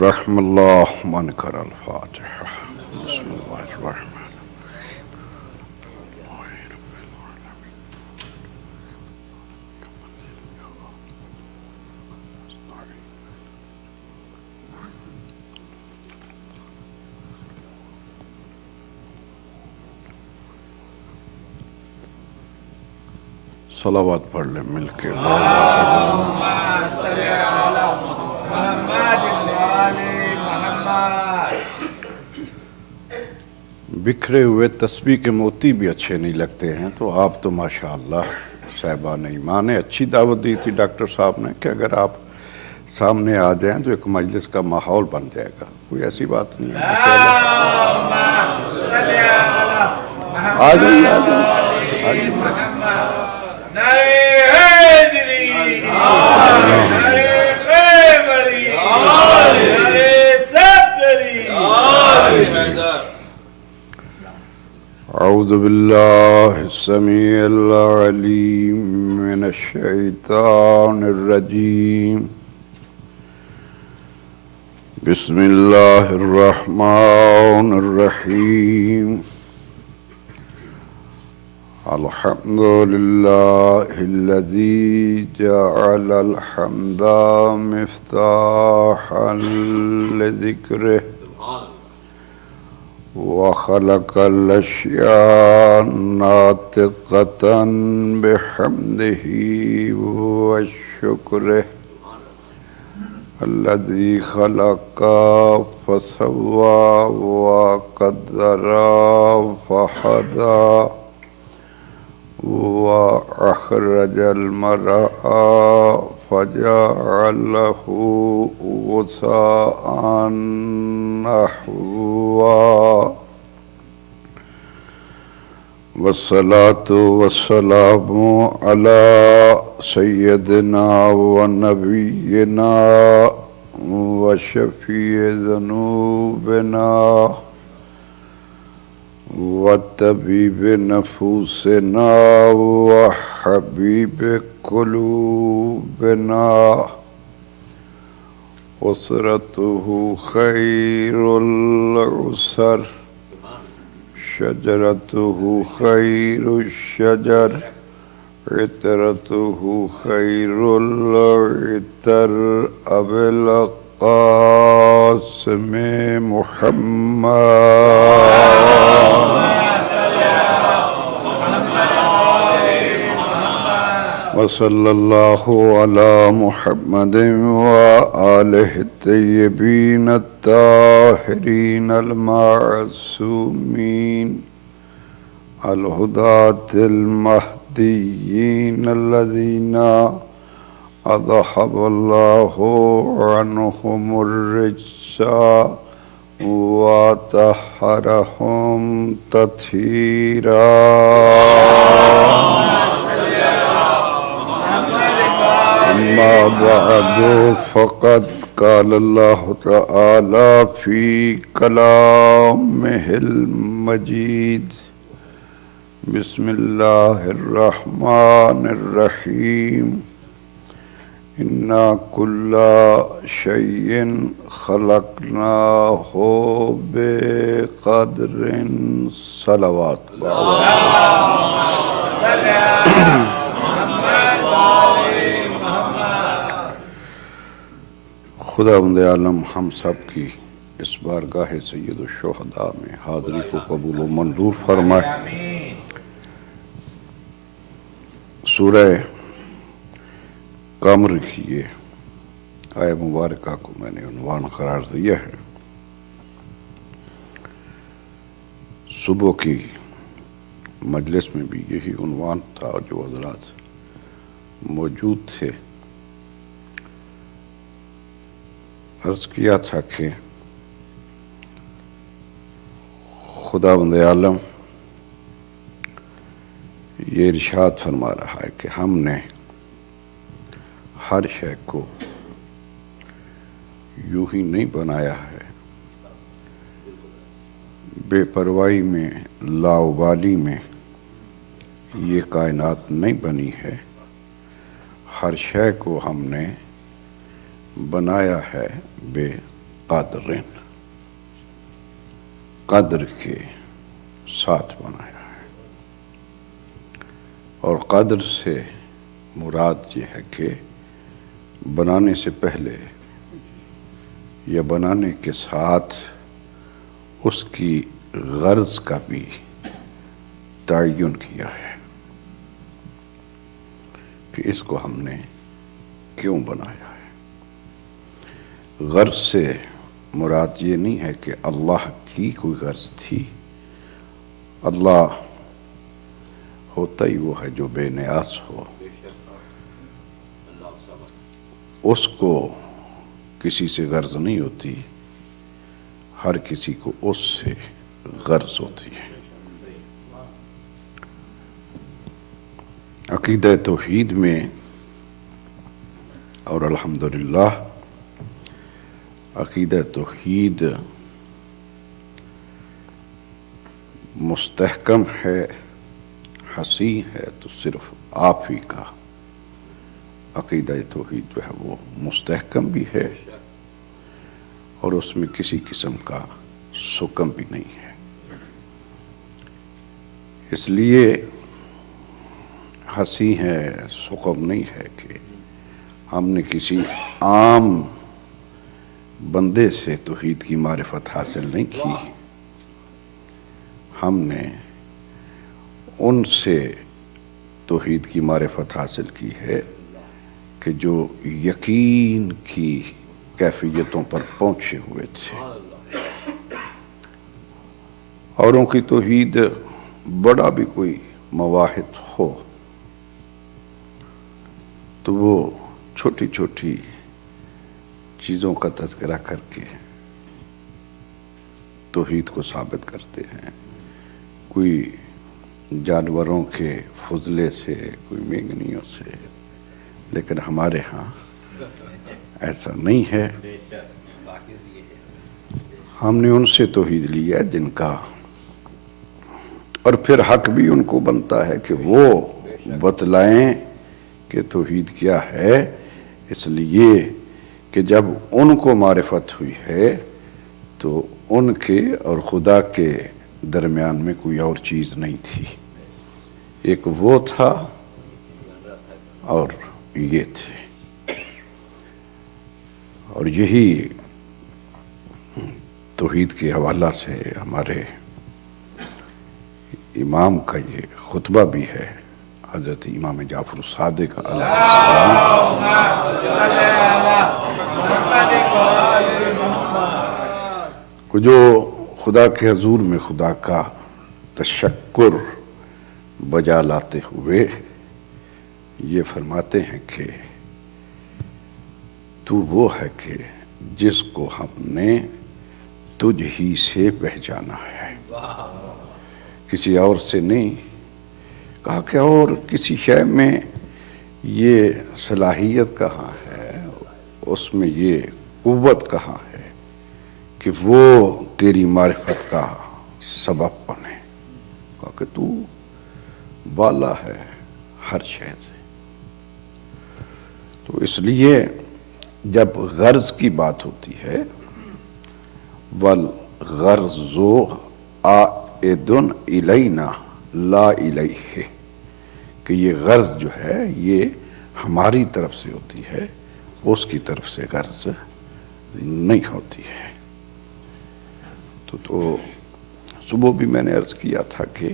رحم الله من قرأ الفاتحة. بسم الله الرحمن صلوات پڑھ لیں مل کے. بکھرے ہوئے تسبیح کے موتی بھی اچھے نہیں لگتے ہیں، تو آپ تو ماشاءاللہ صاحبان ایمان نے اچھی دعوت دی تھی ڈاکٹر صاحب نے کہ اگر آپ سامنے آ جائیں تو ایک مجلس کا ماحول بن جائے گا. کوئی ایسی بات نہیں ہے. آ جائیے آ جائیے. اعوذ باللہ السمیع العلیم من الشیطان الرجیم. بسم اللہ الرحمن الرحیم. الحمد للہ الذی جعل الحمد مفتاحا لذکرہ وخلق الاشیاء ناطقة بحمده وشکرہ. الذي خلق فسوى وقدر فهدى وأخرج المرعى فجعله غثاء نحوا. والصلاة والسلام على سيدنا ونبينا وشفيع ذنوبنا وطبيب نفوسنا وحبيب قلوبنا. أسرته خير الأسر شجرته خير الشجر عطرته خير العطر أبي القاسم محمد وصلى الله على محمد وآله الطيبين الطاهرين المعصومين الهداة المهديين الذين أذهب الله عنهم الرجس وطهرهم تطهيرا. أما بعد فقد قال الله تعالى في كلامه المجيد. بسم الله الرحمن الرحيم. إنا كل شيء خلقناه بقدر. صلوات. خداوند عالم ہم سب کی اس بارگاہ سید الشہداء میں حاضری کو قبول و منظور فرمائے. سورہ قمر کی یہ آیہ مبارکہ کو میں نے عنوان قرار دیا ہے. صبح کی مجلس میں بھی یہی عنوان تھا اور جو حضرات موجود تھے عرض کیا تھا کہ خداوند عالم یہ ارشاد فرما رہا ہے کہ ہم نے ہر شے کو یوں ہی نہیں بنایا ہے، بے پرواہی میں لاابالی میں یہ کائنات نہیں بنی ہے. ہر شے کو ہم نے بنایا ہے بے قادرین، قدر کے ساتھ بنایا ہے، اور قدر سے مراد یہ ہے کہ بنانے سے پہلے یا بنانے کے ساتھ اس کی غرض کا بھی تعین کیا ہے کہ اس کو ہم نے کیوں بنایا ہے۔ غرض سے مراد یہ نہیں ہے کہ اللہ کی کوئی غرض تھی، اللہ ہوتا ہی وہ ہے جو بے نیاز ہو، اس کو کسی سے غرض نہیں ہوتی، ہر کسی کو اس سے غرض ہوتی ہے۔ عقیدہ توحید میں اور الحمدللہ عقیدہ توحید مستحکم ہے، حسین ہے، تو صرف آپ ہی کا عقیدہ توحید جو ہے وہ مستحکم بھی ہے اور اس میں کسی قسم کا سکم بھی نہیں ہے۔ اس لیے ہنسی ہے، سکم نہیں ہے کہ ہم نے کسی عام بندے سے توحید کی معرفت حاصل نہیں کی، ہم نے ان سے توحید کی معرفت حاصل کی ہے کہ جو یقین کی کیفیتوں پر پہنچے ہوئے تھے۔ اوروں کی توحید بڑا بھی کوئی مواحد ہو تو وہ چھوٹی چھوٹی چیزوں کا تذکرہ کر کے توحید کو ثابت کرتے ہیں، کوئی جانوروں کے فضلے سے، کوئی مینگنیوں سے، لیکن ہمارے ہاں ایسا نہیں ہے۔ ہم نے ان سے توحید لیا جن کا، اور پھر حق بھی ان کو بنتا ہے کہ وہ بتلائیں کہ توحید کیا ہے، اس لیے کہ جب ان کو معرفت ہوئی ہے تو ان کے اور خدا کے درمیان میں کوئی اور چیز نہیں تھی، ایک وہ تھا اور یہ تھے، اور یہی توحید کے حوالہ سے ہمارے امام کا یہ خطبہ بھی ہے، حضرت امام جعفر الصادق علیہ السلام، کو جو خدا کے حضور میں خدا کا تشکر بجا لاتے ہوئے یہ فرماتے ہیں کہ تو وہ ہے کہ جس کو ہم نے تجھ ہی سے پہچانا ہے، کسی اور سے نہیں۔ کہا کہ اور کسی شے میں یہ صلاحیت کہاں ہے، اس میں یہ قوت کہاں ہے کہ وہ تیری معرفت کا سبب بنے۔ کہا کہ تو بالا ہے ہر شے سے۔ تو اس لیے جب غرض کی بات ہوتی ہے، والغرض عائد الینا لا الیہ، کہ یہ غرض جو ہے یہ ہماری طرف سے ہوتی ہے، اس کی طرف سے غرض نہیں ہوتی ہے۔ تو صبح بھی میں نے عرض کیا تھا کہ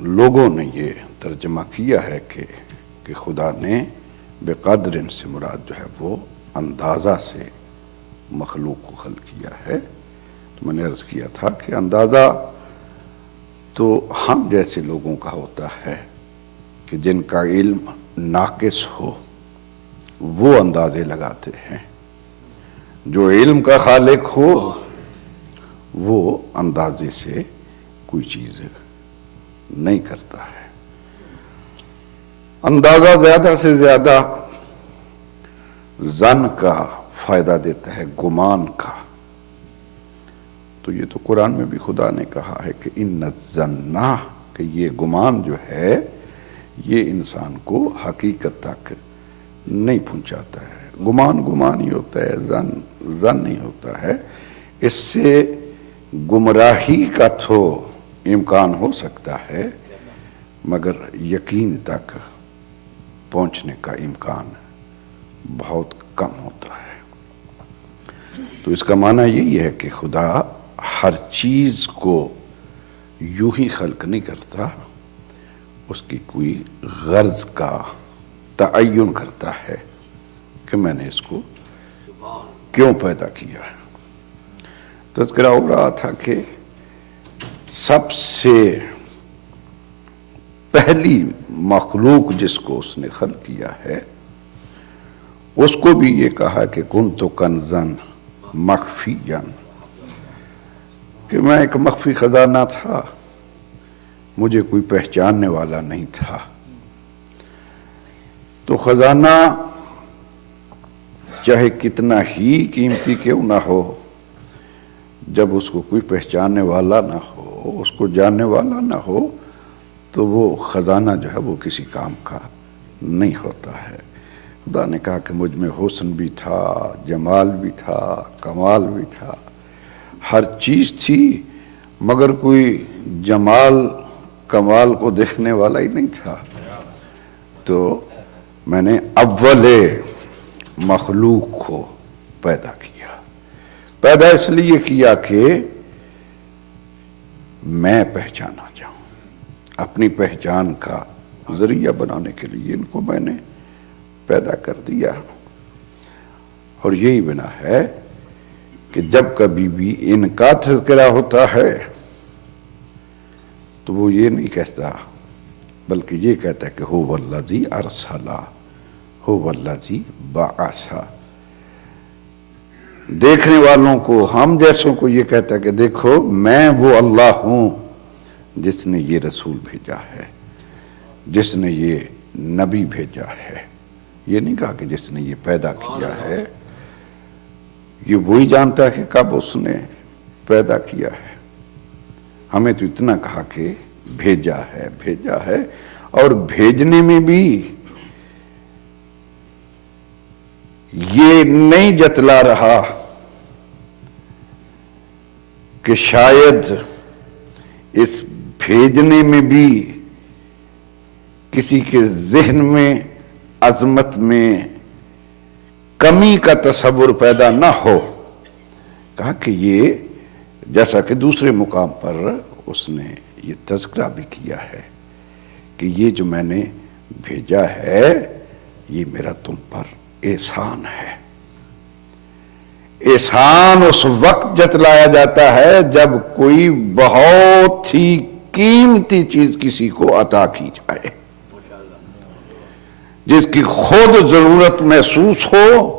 لوگوں نے یہ ترجمہ کیا ہے کہ خدا نے بقدر سے مراد جو ہے وہ اندازہ سے مخلوق کو خلق کیا ہے۔ تو میں نے عرض کیا تھا کہ اندازہ تو ہم جیسے لوگوں کا ہوتا ہے کہ جن کا علم ناقص ہو وہ اندازے لگاتے ہیں، جو علم کا خالق ہو وہ اندازے سے کوئی چیز نہیں کرتا ہے۔ اندازہ زیادہ سے زیادہ ظن کا فائدہ دیتا ہے، گمان کا۔ تو یہ تو قرآن میں بھی خدا نے کہا ہے کہ ان الظن، کہ یہ گمان جو ہے یہ انسان کو حقیقت تک نہیں پہنچاتا ہے۔ گمان ہی ہوتا ہے، زن نہیں ہوتا ہے. اس سے گمراہی کا تو امکان ہو سکتا ہے مگر یقین تک پہنچنے کا امکان بہت کم ہوتا ہے. تو اس کا معنی یہی ہے کہ خدا ہر چیز کو یوں ہی خلق نہیں کرتا، اس کی کوئی غرض کا تعین کرتا ہے کہ میں نے اس کو کیوں پیدا کیا ہے. تذکرہ ہو رہا تھا کہ سب سے پہلی مخلوق جس کو اس نے خلق کیا ہے اس کو بھی یہ کہا کہ کنت کنزن مخفیا، کہ میں ایک مخفی خزانہ تھا، مجھے کوئی پہچاننے والا نہیں تھا. تو خزانہ چاہے کتنا ہی قیمتی کیوں نہ ہو، جب اس کو کوئی پہچاننے والا نہ ہو، اس کو جاننے والا نہ ہو، تو وہ خزانہ جو ہے وہ کسی کام کا نہیں ہوتا ہے. خدا نے کہا کہ مجھ میں حسن بھی تھا، جمال بھی تھا، کمال بھی تھا، ہر چیز تھی، مگر کوئی جمال کمال کو دیکھنے والا ہی نہیں تھا. تو میں نے اول مخلوق کو پیدا کیا. پیدا اس لیے کیا کہ میں پہچانا جاؤں، اپنی پہچان کا ذریعہ بنانے کے لیے ان کو میں نے پیدا کر دیا. اور یہی بنا ہے کہ جب کبھی بھی ان کا تذکرہ ہوتا ہے تو وہ یہ نہیں کہتا بلکہ یہ کہتا ہے کہ هو الذی ارسل، هو الذی بعث. دیکھنے والوں کو، ہم جیسوں کو یہ کہتا ہے کہ دیکھو میں وہ اللہ ہوں جس نے یہ رسول بھیجا ہے، جس نے یہ نبی بھیجا ہے. یہ نہیں کہا کہ جس نے یہ پیدا کیا ہے. یہ وہی جانتا ہے کہ کب اس نے پیدا کیا ہے. ہمیں تو اتنا کہا کہ بھیجا ہے، اور بھیجنے میں بھی یہ نہیں جتلا رہا کہ شاید اس بھیجنے میں بھی کسی کے ذہن میں، عظمت میں کمی کا تصور پیدا نہ ہو. کہا کہ یہ جیسا کہ دوسرے مقام پر اس نے یہ تذکرہ بھی کیا ہے کہ یہ جو میں نے بھیجا ہے یہ میرا تم پر احسان ہے. احسان اس وقت جتلایا جاتا ہے جب کوئی بہت ہی قیمتی چیز کسی کو عطا کی جائے، جس کی خود ضرورت محسوس ہو،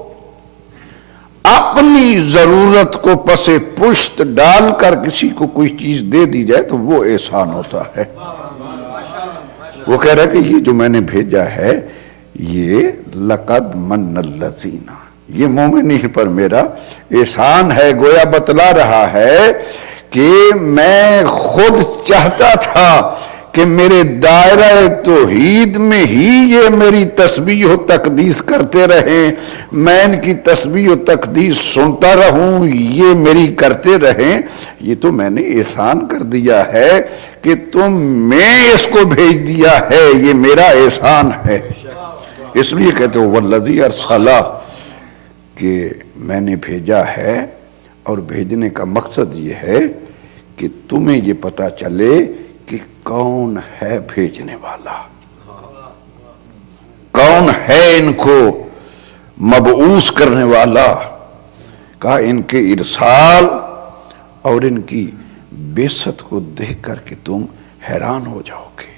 اپنی ضرورت کو پس پشت ڈال کر کسی کو کوئی چیز دے دی جائے تو وہ احسان ہوتا ہے. وہ کہہ رہا ہے کہ یہ جو میں نے بھیجا ہے یہ لقد من الذین، یہ مومنین پر میرا احسان ہے. گویا بتلا رہا ہے کہ میں خود چاہتا تھا کہ میرے دائرہ توحید میں ہی یہ میری تسبیح و تقدیس کرتے رہیں، میں ان کی تسبیح و تقدیس سنتا رہوں، یہ میری کرتے رہیں. یہ تو میں نے احسان کر دیا ہے کہ تم میں اس کو بھیج دیا ہے، یہ میرا احسان ہے. اس لیے کہتے ہو والذی ارسل، کہ میں نے بھیجا ہے. اور بھیجنے کا مقصد یہ ہے کہ تمہیں یہ پتا چلے کہ کون ہے بھیجنے والا، کون ہے ان کو مبعوث کرنے والا. کہا ان کے ارسال اور ان کی بعثت کو دیکھ کر کے تم حیران ہو جاؤ گے،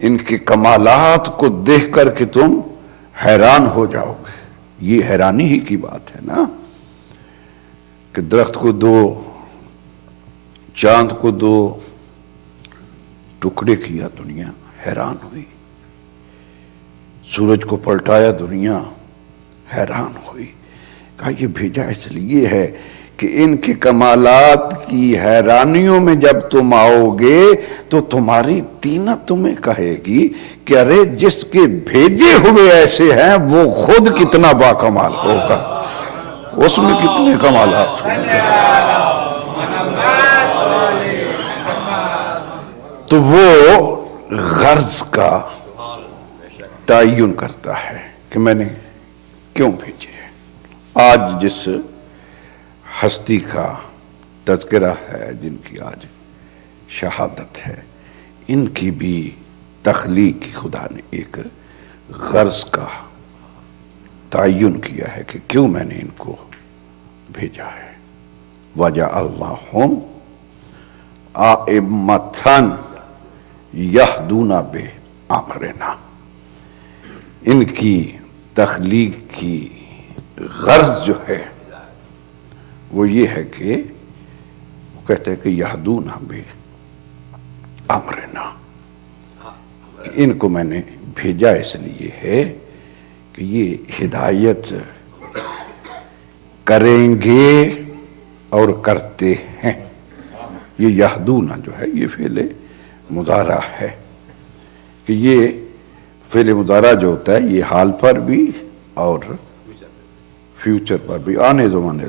ان کے کمالات کو دیکھ کر کے تم حیران ہو جاؤ گے. یہ حیرانی ہی کی بات ہے نا کہ درخت کو دو، چاند کو دو ٹکڑے کیا، دنیا حیران ہوئی. سورج کو پلٹایا، دنیا حیران ہوئی. کہا یہ بھیجا اس لیے ہے کہ ان کے کمالات کی حیرانیوں میں جب تم آؤ گے تو تمہاری طینت تمہیں کہے گی کہ ارے جس کے بھیجے ہوئے ایسے ہیں وہ خود کتنا باکمال ہوگا، اس میں کتنے کمالات ہوں گے۔ تو وہ غرض کا تعین کرتا ہے کہ میں نے کیوں بھیجے۔ آج جس ہستی کا تذکرہ ہے، جن کی آج شہادت ہے، ان کی بھی تخلیق کی خدا نے ایک غرض کا تعین کیا ہے کہ کیوں میں نے ان کو بھیجا ہے۔ وَجَعَلْنَاهُمْ أَئِمَّةً يَهْدُونَ بِأَمْرِنَا۔ ان کی تخلیق کی غرض جو ہے وہ یہ ہے کہ وہ کہتے ہیں کہ یہدون بِأَمْرِنَا، کہ ان کو میں نے بھیجا اس لیے ہے کہ یہ ہدایت کریں گے اور کرتے ہیں۔ یہ یہدون جو ہے یہ فعل مضارع ہے، کہ یہ فعل مضارع جو ہوتا ہے یہ حال پر بھی اور فیوچر پر بھی، آنے زمانے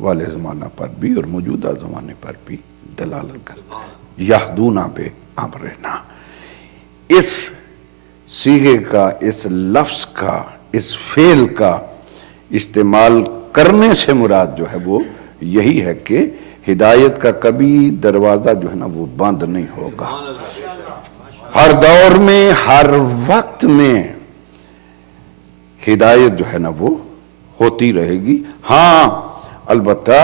والے زمانہ پر بھی اور موجودہ زمانے پر بھی دلالت کرتا ہے۔ یہدون بِأَمْرِنَا، اس صیغے کا، اس لفظ کا، اس فعل کا استعمال کرنے سے مراد جو ہے وہ یہی ہے کہ ہدایت کا کبھی دروازہ جو ہے نا وہ بند نہیں ہوگا۔ ہر دور میں، ہر وقت میں ہدایت جو ہے نا وہ ہوتی رہے گی۔ ہاں البتہ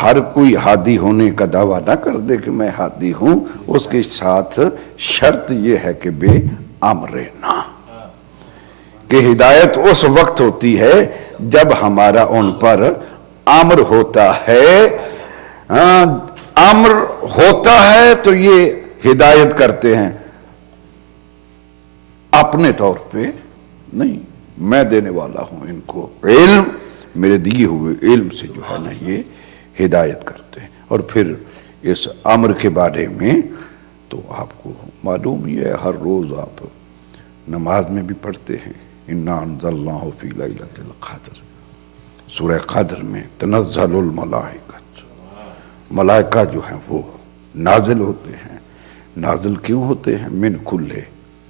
ہر کوئی ہادی ہونے کا دعویٰ نہ کر دے کہ میں ہادی ہوں، اس کے ساتھ شرط یہ ہے کہ بے امرنا، کہ ہدایت اس وقت ہوتی ہے جب ہمارا ان پر امر ہوتا ہے۔ امر ہوتا ہے تو یہ ہدایت کرتے ہیں، اپنے طور پہ نہیں۔ میں دینے والا ہوں ان کو علم، میرے دیے ہوئے علم سے جو ہے نا یہ ہدایت کرتے ہیں۔ اور پھر اس امر کے بارے میں تو آپ کو معلوم ہی ہے، ہر روز آپ نماز میں بھی پڑھتے ہیں، اِنَّا أَنزَلْنَاهُ فِي لَيْلَةِ الْقَدْرِ، سورہ قدر میں تنزل الملائکۃ، ملائکہ جو ہیں وہ نازل ہوتے ہیں۔ نازل کیوں ہوتے ہیں؟ من کل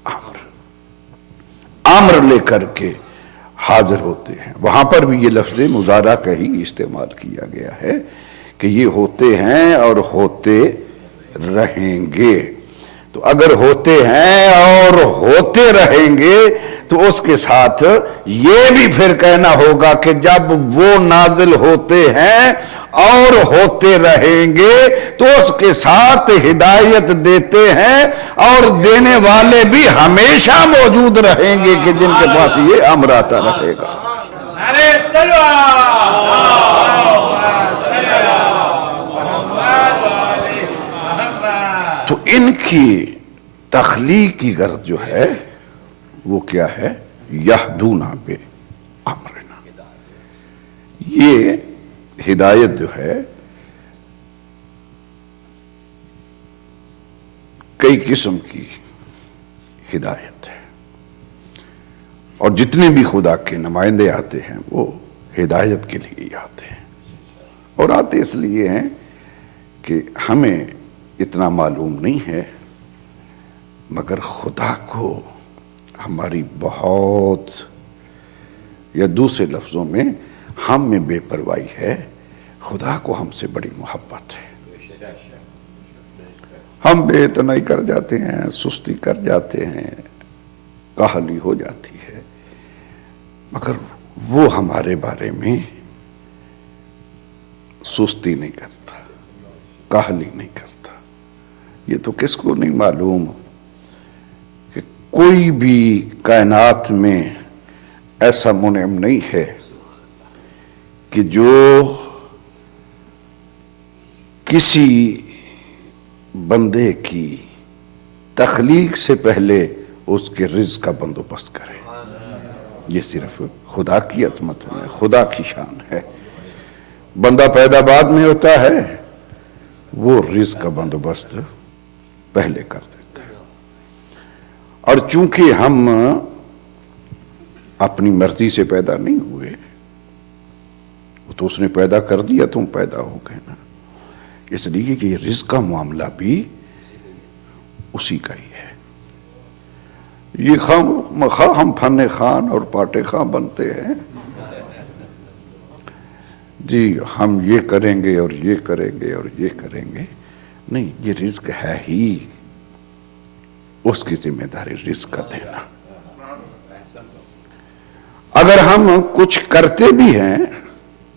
امر، امر لے کر کے حاضر ہوتے ہیں۔ وہاں پر بھی یہ لفظ مضارع کا ہی استعمال کیا گیا ہے کہ یہ ہوتے ہیں اور ہوتے رہیں گے۔ تو اگر ہوتے ہیں اور ہوتے رہیں گے تو اس کے ساتھ یہ بھی پھر کہنا ہوگا کہ جب وہ نازل ہوتے ہیں اور ہوتے رہیں گے تو اس کے ساتھ ہدایت دیتے ہیں، اور دینے والے بھی ہمیشہ موجود رہیں گے کہ جن کے پاس یہ امر آتا رہے گا۔ تو ان کی تخلیق کی غرض جو ہے وہ کیا ہے؟ یہدون بِأَمْرِنَا۔ یہ ہدایت جو ہے کئی قسم کی ہدایت ہے، اور جتنے بھی خدا کے نمائندے آتے ہیں وہ ہدایت کے لیے ہی آتے ہیں، اور آتے اس لیے ہیں کہ ہمیں اتنا معلوم نہیں ہے، مگر خدا کو ہماری بہت، یا دوسرے لفظوں میں ہم میں بے پرواہی ہے، خدا کو ہم سے بڑی محبت ہے۔ ہم بے اتنائی کر جاتے ہیں، سستی کر جاتے ہیں، کاہلی ہو جاتی ہے، مگر وہ ہمارے بارے میں سستی نہیں کرتا، کاہلی نہیں کرتا۔ یہ تو کس کو نہیں معلوم کہ کوئی بھی کائنات میں ایسا منعم نہیں ہے کہ جو کسی بندے کی تخلیق سے پہلے اس کے رزق کا بندوبست کرے۔ یہ صرف خدا کی عظمت ہے، خدا کی شان ہے۔ بندہ پیدا بعد میں ہوتا ہے، وہ رزق کا بندوبست پہلے کر دیتا ہے۔ اور چونکہ ہم اپنی مرضی سے پیدا نہیں ہوئے، وہ تو اس نے پیدا کر دیا، تم پیدا ہو گئے نا، اس لیے کہ یہ رزق کا معاملہ بھی اسی کا ہی ہے۔ یہ خواہ ہم فن خان اور پاٹے خان بنتے ہیں، جی ہم یہ کریں گے اور یہ کریں گے اور یہ کریں گے، نہیں، یہ رزق ہے ہی اس کی ذمہ داری رزق کا دینا۔ اگر ہم کچھ کرتے بھی ہیں،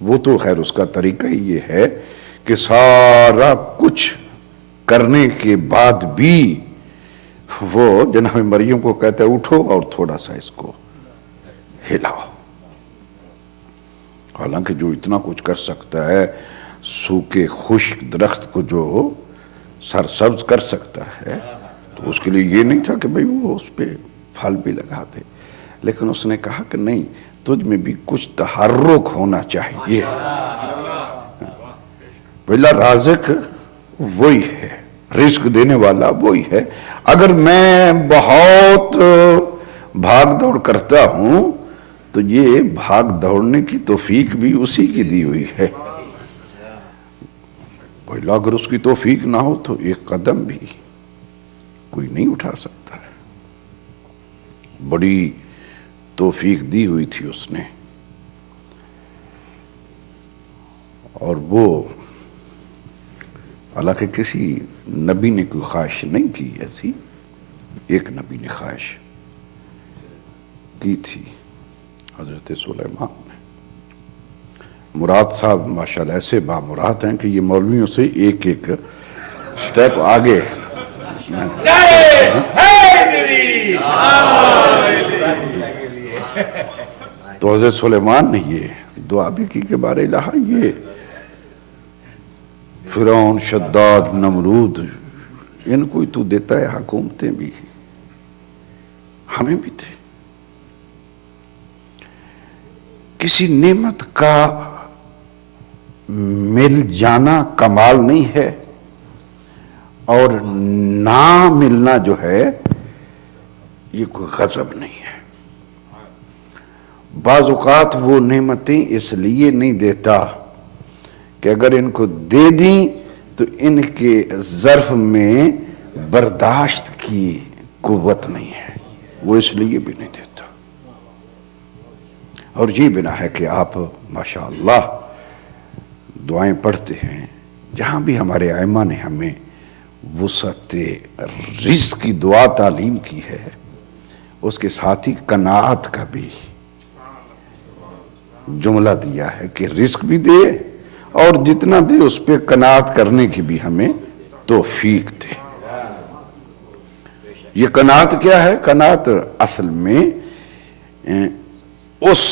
وہ تو خیر اس کا طریقہ ہی یہ ہے کہ سارا کچھ کرنے کے بعد بھی وہ جناب مریم کو کہتے ہیں اٹھو اور تھوڑا سا اس کو ہلاؤ۔ حالانکہ جو اتنا کچھ کر سکتا ہے، سوکھے خشک درخت کو جو سرسبز کر سکتا ہے، تو اس کے لیے یہ نہیں تھا کہ بھئی وہ اس پہ پھل بھی لگا دے، لیکن اس نے کہا کہ نہیں، تجھ میں بھی کچھ تحرک ہونا چاہیے۔ وَإِلَّا رازق وہی ہے، رزق دینے والا وہی ہے۔ اگر میں بہت بھاگ دوڑ کرتا ہوں تو یہ بھاگ دوڑنے کی توفیق بھی اسی کی دی ہوئی ہے۔ وَإِلَّا اگر اس کی توفیق نہ ہو تو ایک قدم بھی کوئی نہیں اٹھا سکتا ہے۔ بڑی توفیق دی ہوئی تھی اس نے، اور وہ حالانکہ کسی نبی نے کوئی خواہش نہیں کی ایسی، ایک نبی نے خواہش کی تھی، حضرت سلیمان نے۔ مراد صاحب ماشاءاللہ ایسے بامراد ہیں کہ یہ مولویوں سے ایک ایک سٹیپ آگے۔ تو حضرت سلیمان نے یہ دعا بھی کی کہ بارے الہ، یہ فرعون، شداد، نمرود، ان کو تو دیتا ہے حکومتیں بھی، ہمیں بھی دے۔ کسی نعمت کا مل جانا کمال نہیں ہے، اور نہ ملنا جو ہے یہ کوئی غضب نہیں ہے۔ بعض اوقات وہ نعمتیں اس لیے نہیں دیتا کہ اگر ان کو دے دیں تو ان کے ظرف میں برداشت کی قوت نہیں ہے، وہ اس لیے بھی نہیں دیتا۔ اور یہ بنا ہے کہ آپ ماشاءاللہ دعائیں پڑھتے ہیں، جہاں بھی ہمارے ائمہ نے ہمیں وسعت رزق کی دعا تعلیم کی ہے، اس کے ساتھ ہی قناعت کا بھی جملہ دیا ہے کہ رزق بھی دے اور جتنا دے اس پہ قناعت کرنے کی بھی ہمیں توفیق دے۔ یہ قناعت کیا ہے؟ قناعت اصل میں اس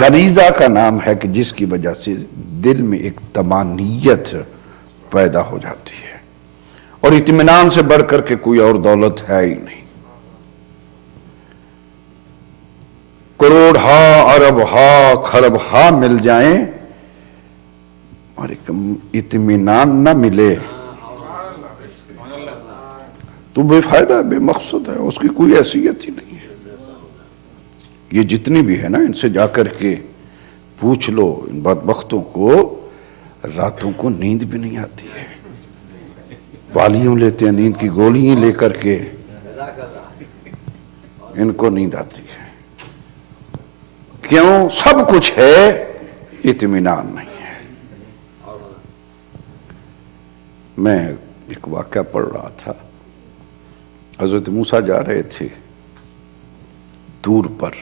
غریزہ کا نام ہے کہ جس کی وجہ سے دل میں ایک طمانینت پیدا ہو جاتی ہے، اور اطمینان سے بڑھ کر کے کوئی اور دولت ہے ہی نہیں۔ کروڑ ہا، ارب ہا، خرب ہا مل جائیں اور ایک اطمینان نہ ملے تو بے فائدہ، بے مقصد ہے، اس کی کوئی حیثیت ہی نہیں ہے۔ یہ جتنی بھی ہے نا، ان سے جا کر کے پوچھ لو، ان بدبختوں کو راتوں کو نیند بھی نہیں آتی ہے، والیوں لیتے ہیں نیند کی گولیاں لے کر کے، ان کو نیند آتی ہے۔ کیوں؟ سب کچھ ہے، اطمینان نہیں ہے۔ میں ایک واقعہ پڑھ رہا تھا، حضرت موسیٰ جا رہے تھے طور پر،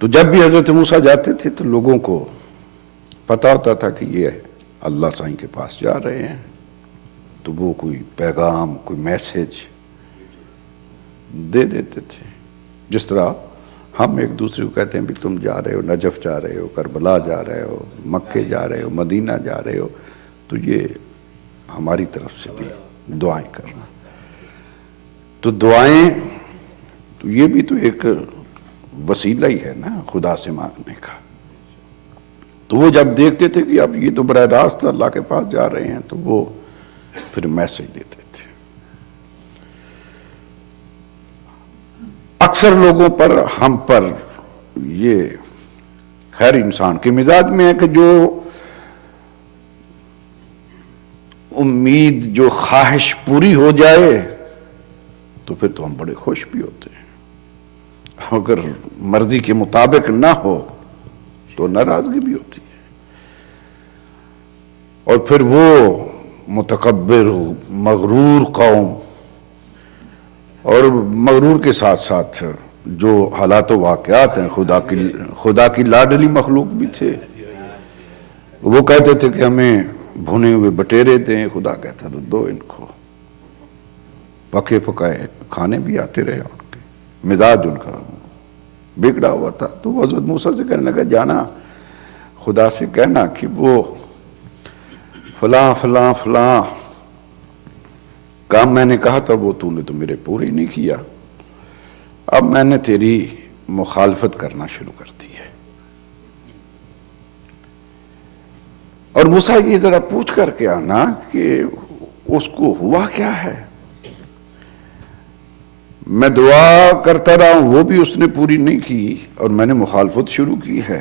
تو جب بھی حضرت موسیٰ جاتے تھے تو لوگوں کو پتا ہوتا تھا کہ یہ اللہ سائیں کے پاس جا رہے ہیں، تو وہ کوئی پیغام، کوئی میسج دے دیتے تھے۔ جس طرح ہم ایک دوسرے کو کہتے ہیں بھی تم جا رہے ہو نجف، جا رہے ہو کربلا، جا رہے ہو مکے، جا رہے ہو مدینہ، جا رہے ہو، تو یہ ہماری طرف سے بھی دعائیں کرنا۔ تو دعائیں تو یہ بھی تو ایک وسیلہ ہی ہے نا خدا سے مانگنے کا۔ تو وہ جب دیکھتے تھے کہ اب یہ تو براہ راست اللہ کے پاس جا رہے ہیں تو وہ پھر میسج دیتے تھے۔ اکثر لوگوں پر، ہم پر یہ خیر انسان کے مزاج میں ہے کہ جو امید، جو خواہش پوری ہو جائے تو پھر تو ہم بڑے خوش بھی ہوتے ہیں، اگر مرضی کے مطابق نہ ہو تو ناراضگی بھی ہوتی ہے۔ اور پھر وہ متکبر مغرور قوم، اور مغرور کے ساتھ ساتھ جو حالات و واقعات ہیں، خدا کی لاڈلی مخلوق بھی تھے، وہ کہتے تھے کہ ہمیں بھنے ہوئے بٹیرے دیں، خدا کہتا تھا دو ان کو، پکے پکائے کھانے بھی آتے رہے، ان کے مزاج ان کا بگڑا ہوا تھا۔ تو وہ حضرت موسیٰ سے کہنے لگا جانا خدا سے کہنا کہ وہ فلاں فلاں فلاں کام میں نے کہا تھا وہ تو نے تو میرے پوری نہیں کیا، اب میں نے تیری مخالفت کرنا شروع کر دی ہے۔ اور موسیٰ یہ ذرا پوچھ کر کے آنا کہ اس کو ہوا کیا ہے، میں دعا کرتا رہا ہوں وہ بھی اس نے پوری نہیں کی اور میں نے مخالفت شروع کی ہے،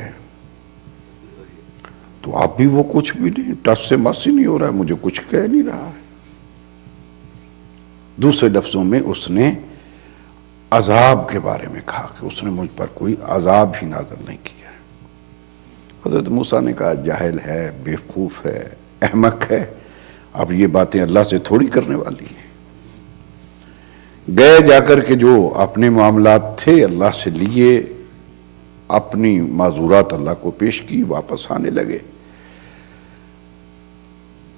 تو اب بھی وہ کچھ بھی نہیں، ٹس سے مس ہی نہیں ہو رہا ہے، مجھے کچھ کہہ نہیں رہا ہے۔ دوسرے لفظوں میں اس نے عذاب کے بارے میں کہا کہ اس نے مجھ پر کوئی عذاب ہی نازل نہیں کیا ہے۔ حضرت موسیٰ نے کہا جاہل ہے، بیوقوف ہے، احمق ہے، اب یہ باتیں اللہ سے تھوڑی کرنے والی ہیں۔ گئے جا کر کے جو اپنے معاملات تھے اللہ سے لیے، اپنی معذورات اللہ کو پیش کی، واپس آنے لگے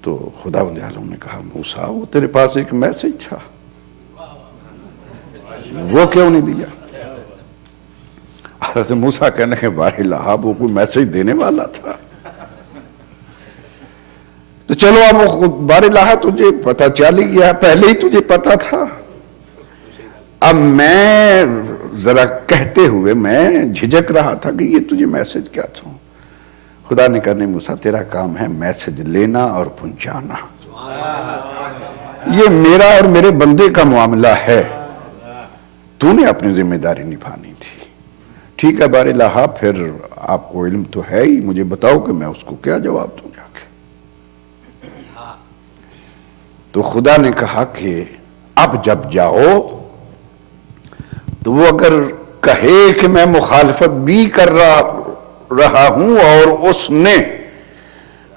تو خداوند اعظم نے کہا موسیٰ وہ تیرے پاس ایک میسج تھا، وہ کیوں نہیں دیا؟ حضرت موسیٰ کہنے کے بار الہ وہ کوئی میسج دینے والا تھا تو چلو اب وہ بار الہ تجھے پتہ چل ہی گیا، پہلے ہی تجھے پتہ تھا، اب میں ذرا کہتے ہوئے میں جھجک رہا تھا کہ یہ تجھے میسج کیا تھا۔ خدا نے کہا نہیں موسیٰ تیرا کام ہے میسج لینا اور پہنچانا، یہ میرا اور میرے بندے کا معاملہ ہے، تو نے اپنی ذمہ داری نبھانی تھی۔ ٹھیک ہے بار الہ پھر آپ کو علم تو ہے ہی، مجھے بتاؤ کہ میں اس کو کیا جواب دوں جا کے۔ تو خدا نے کہا کہ اب جب جاؤ تو وہ اگر کہے کہ میں مخالفت بھی کر رہا ہوں اور اس نے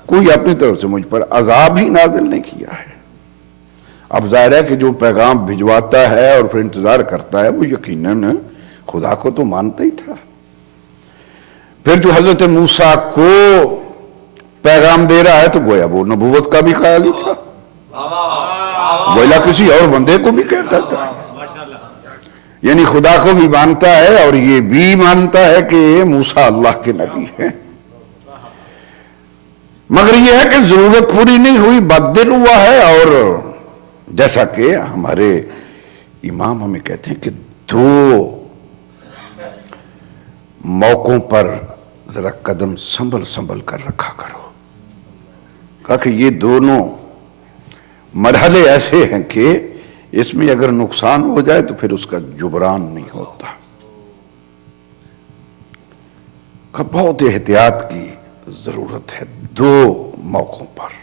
کوئی اپنی طرف سے مجھ پر عذاب ہی نازل نہیں کیا ہے، اب ظاہر ہے کہ جو پیغام بھجواتا ہے اور پھر انتظار کرتا ہے وہ یقیناً خدا کو تو مانتا ہی تھا۔ پھر جو حضرت موسیٰ کو پیغام دے رہا ہے تو گویا وہ نبوت کا بھی خیال ہی تھا، گویا کسی اور بندے کو بھی کہتا تھا، یعنی خدا کو بھی مانتا ہے اور یہ بھی مانتا ہے کہ موسیٰ اللہ کے نبی ہیں، مگر یہ ہے کہ ضرورت پوری نہیں ہوئی، بددل ہوا ہے۔ اور جیسا کہ ہمارے امام ہمیں کہتے ہیں کہ دو موقعوں پر ذرا قدم سنبھل کر رکھا کرو، کہا کہ یہ دونوں مرحلے ایسے ہیں کہ اس میں اگر نقصان ہو جائے تو پھر اس کا جبران نہیں ہوتا، کہ بہت احتیاط کی ضرورت ہے دو موقعوں پر۔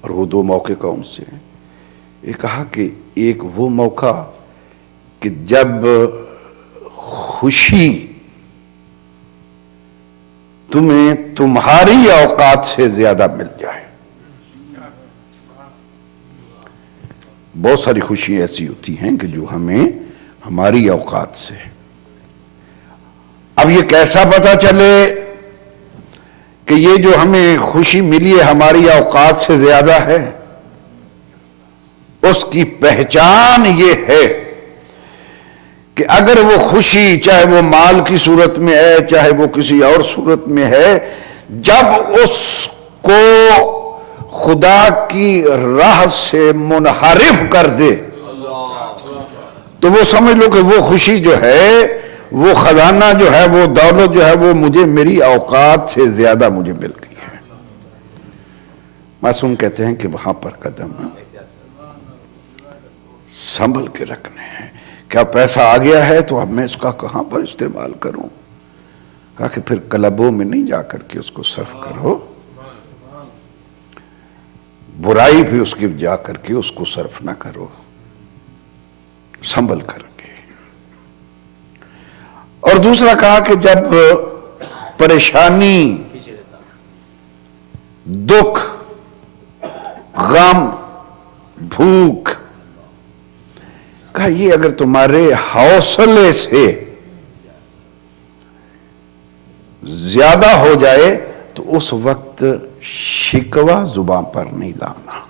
اور وہ دو موقع کون سے ہیں؟ یہ کہا کہ ایک وہ موقع کہ جب خوشی تمہیں تمہاری اوقات سے زیادہ مل جائے، بہت ساری خوشی ایسی ہوتی ہیں کہ جو ہمیں ہماری اوقات سے، اب یہ کیسا پتہ چلے کہ یہ جو ہمیں خوشی ملی ہے ہماری اوقات سے زیادہ ہے؟ اس کی پہچان یہ ہے کہ اگر وہ خوشی چاہے وہ مال کی صورت میں ہے چاہے وہ کسی اور صورت میں ہے، جب اس کو خدا کی راہ سے منحرف کر دے تو وہ سمجھ لو کہ وہ خوشی جو ہے وہ خزانہ جو ہے، وہ دولت جو ہے، وہ مجھے میری اوقات سے زیادہ مجھے مل گئی ہے۔ معصوم کہتے ہیں کہ وہاں پر قدم سنبھل کے رکھنے ہیں۔ کیا پیسہ آ گیا ہے تو اب میں اس کا کہاں پر استعمال کروں؟ کہا کہ پھر کلبوں میں نہیں جا کر کے اس کو صرف کرو، برائی بھی اس کی جا کر کے اس کو صرف نہ کرو، سنبھل کر کے۔ اور دوسرا کہا کہ جب پریشانی، دکھ، غم، بھوک، کہا یہ اگر تمہارے حوصلے سے زیادہ ہو جائے تو اس وقت شکوہ زبان پر نہیں لانا۔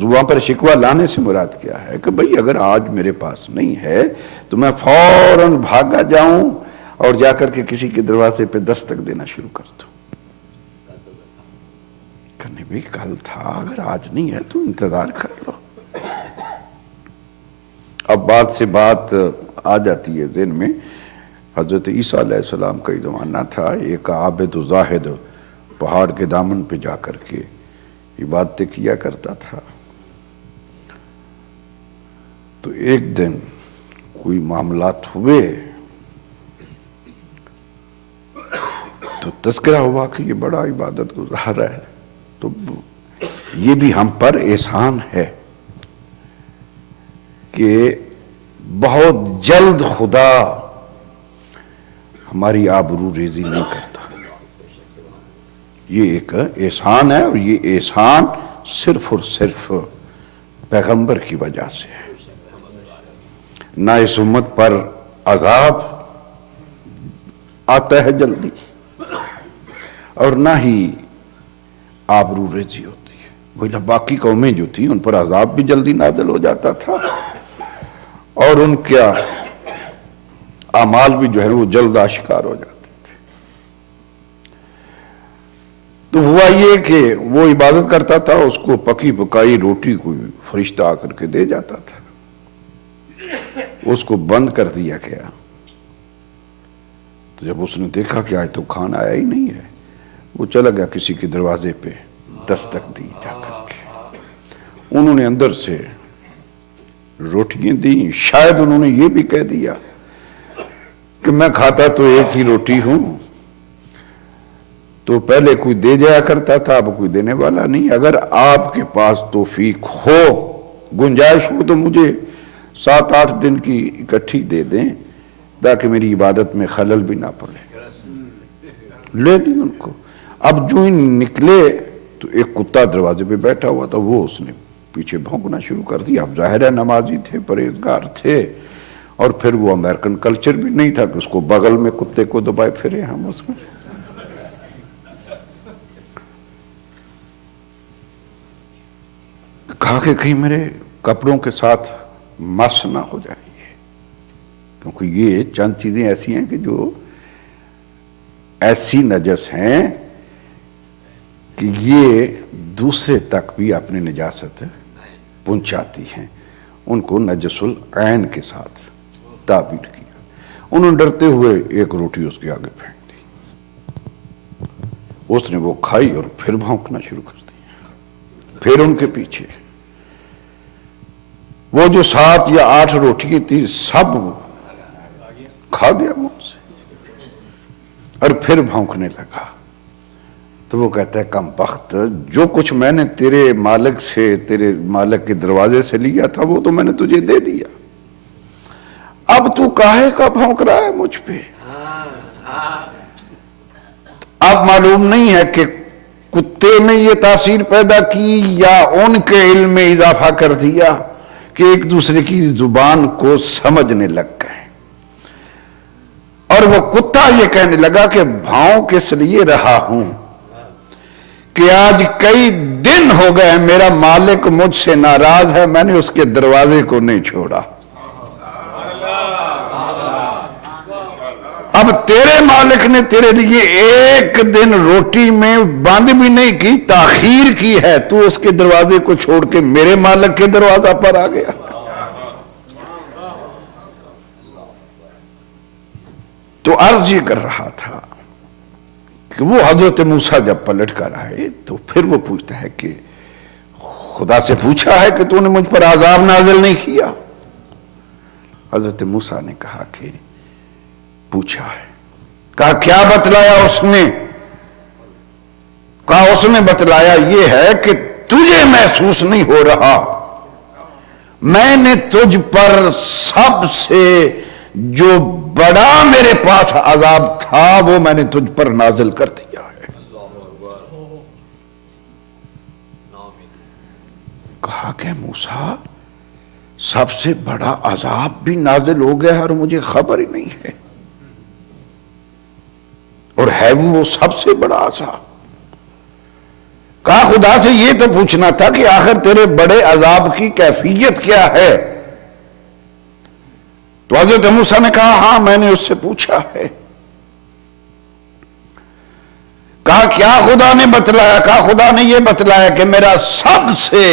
زبان پر شکوہ لانے سے مراد کیا ہے کہ بھئی اگر آج میرے پاس نہیں ہے تو میں فوراً بھاگا جاؤں اور جا کر کے کسی کے دروازے پہ دستک دینا شروع کر دوں۔ کہنے بھی کل تھا، اگر آج نہیں ہے تو انتظار کر لو۔ اب بات سے بات آ جاتی ہے ذہن میں، حضرت عیسیٰ علیہ السلام کا زمانہ تھا، ایک عابد و زاہد پہاڑ کے دامن پہ جا کر کے عبادتیں کیا کرتا تھا۔ تو ایک دن کوئی معاملات ہوئے تو تذکرہ ہوا کہ یہ بڑا عبادت گزار ہے، تو یہ بھی ہم پر احسان ہے کہ بہت جلد خدا ہماری آبرو ریزی نہیں کرتا۔ یہ ایک احسان ہے، اور یہ احسان صرف اور صرف پیغمبر کی وجہ سے ہے۔ نہ اس امت پر عذاب آتا ہے جلدی، اور نہ ہی آبرو ریزی ہوتی ہے۔ وہی باقی قومیں جو تھیں ان پر عذاب بھی جلدی نازل ہو جاتا تھا، اور ان کا اعمال بھی جو ہے وہ جلد آشکار ہو جاتے تھے۔ تو ہوا یہ کہ وہ عبادت کرتا تھا، اس کو پکی پکائی روٹی کوئی فرشتہ آ کر کے دے جاتا تھا، اس کو بند کر دیا گیا۔ تو جب اس نے دیکھا کہ آج تو کھانا آیا ہی نہیں ہے، وہ چلا گیا کسی کے دروازے پہ، دستک دی جا کر کے۔ انہوں نے اندر سے روٹیاں دیں، شاید انہوں نے یہ بھی کہہ دیا کہ میں کھاتا تو ایک ہی روٹی ہوں، تو پہلے کوئی دے جایا کرتا تھا، اب کوئی دینے والا نہیں۔ اگر آپ کے پاس توفیق ہو، گنجائش ہو، تو مجھے 7-8 دن کی اکٹھی دے دیں تاکہ میری عبادت میں خلل بھی نہ پڑے۔ لے لی ان کو۔ اب جو ہی نکلے تو ایک کتا دروازے پہ بیٹھا ہوا تھا، وہ اس نے پیچھے بھونکنا شروع کر دیا۔ اب ظاہر ہے نمازی تھے، پرہیزگار تھے، اور پھر وہ امریکن کلچر بھی نہیں تھا کہ اس کو بغل میں کتے کو دبائے پھرے ہم اس میں۔ کہا کہ کہیں میرے کپڑوں کے ساتھ مس نہ ہو جائے، کیونکہ یہ چند چیزیں ایسی ہیں کہ جو ایسی نجس ہیں کہ یہ دوسرے تک بھی اپنی نجاست پہنچاتی ہیں۔ ان کو نجس العین کے ساتھ تعبیر کیا۔ انہوں نے ڈرتے ہوئے ایک روٹی اس کے آگے پھینک دی، اس نے وہ کھائی اور پھر بھونکنا شروع کر دیا۔ پھر ان کے پیچھے وہ جو 7 یا 8 روٹی تھی سب کھا گیا وہ ان سے، اور پھر بھونکنے لگا۔ تو وہ کہتا ہے کم بخت، جو کچھ میں نے تیرے مالک سے، تیرے مالک کے دروازے سے لیا تھا وہ تو میں نے تجھے دے دیا، اب تو کاہے کا بھونک رہا ہے مجھ پہ؟ اب معلوم نہیں ہے کہ کتے میں یہ تاثیر پیدا کی یا ان کے علم میں اضافہ کر دیا کہ ایک دوسرے کی زبان کو سمجھنے لگ گئے، اور وہ کتا یہ کہنے لگا کہ بھونک اس لیے رہا ہوں کہ آج کئی دن ہو گئے میرا مالک مجھ سے ناراض ہے، میں نے اس کے دروازے کو نہیں چھوڑا۔ اب تیرے مالک نے تیرے لیے ایک دن روٹی میں بند بھی نہیں کی، تاخیر کی ہے، تو اس کے دروازے کو چھوڑ کے میرے مالک کے دروازہ پر آ گیا۔ عرض یہ کر رہا تھا کہ وہ حضرت موسیٰ جب پلٹ کر آئے تو پھر وہ پوچھتا ہے کہ خدا سے پوچھا ہے کہ تو نے مجھ پر عذاب نازل نہیں کیا؟ حضرت موسیٰ نے کہا کہ پوچھا ہے۔ کہا کیا بتلایا اس نے؟ کہا اس نے بتلایا یہ ہے کہ تجھے محسوس نہیں ہو رہا، میں نے تجھ پر سب سے جو بڑا میرے پاس عذاب تھا وہ میں نے تجھ پر نازل کر دیا ہے۔ کہا کہ موسیٰ سب سے بڑا عذاب بھی نازل ہو گیا اور مجھے خبر ہی نہیں ہے، اور ہے وہ سب سے بڑا عذاب؟ کہا خدا سے یہ تو پوچھنا تھا کہ آخر تیرے بڑے عذاب کی کیفیت کیا ہے؟ تو حضرت موسیٰ نے کہا ہاں میں نے اس سے پوچھا ہے۔ کہا کیا خدا نے بتلایا؟ کہا خدا نے یہ بتلایا کہ میرا سب سے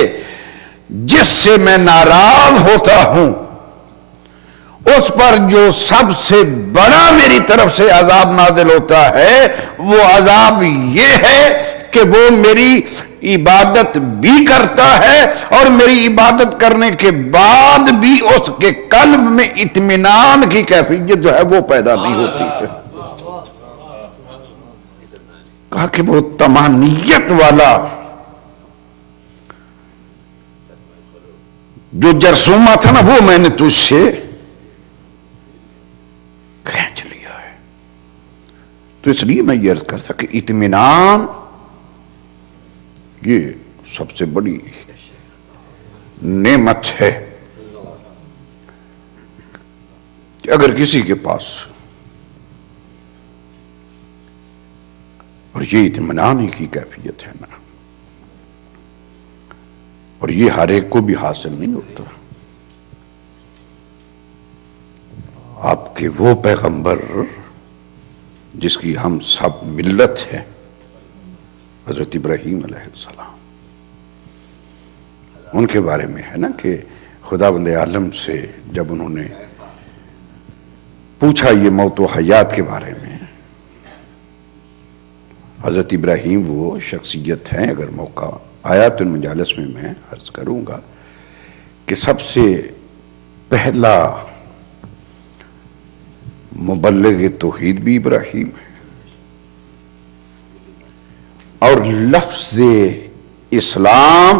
جس سے میں ناراض ہوتا ہوں اس پر جو سب سے بڑا میری طرف سے عذاب نازل ہوتا ہے وہ عذاب یہ ہے کہ وہ میری عبادت بھی کرتا ہے اور میری عبادت کرنے کے بعد بھی اس کے قلب میں اطمینان کی کیفیت جو ہے وہ پیدا نہیں ہوتی ہے۔ کہا کہ وہ طمانینت والا جو جرثومہ تھا نا وہ میں نے تجھ سے کھینچ لیا ہے۔ تو اس لیے میں یہ عرض کرتا کہ اطمینان یہ سب سے بڑی نعمت ہے کہ اگر کسی کے پاس، اور یہ اطمینان ہی کی کیفیت ہے نا، اور یہ ہر ایک کو بھی حاصل نہیں ہوتا۔ آپ کے وہ پیغمبر جس کی ہم سب ملت ہے، حضرت ابراہیم علیہ السلام، ان کے بارے میں ہے نا کہ خداوند عالم سے جب انہوں نے پوچھا یہ موت و حیات کے بارے میں، حضرت ابراہیم وہ شخصیت ہیں، اگر موقع آیا تو ان مجالس میں عرض کروں گا کہ سب سے پہلا مبلغ توحید بھی ابراہیم ہے، اور لفظ اسلام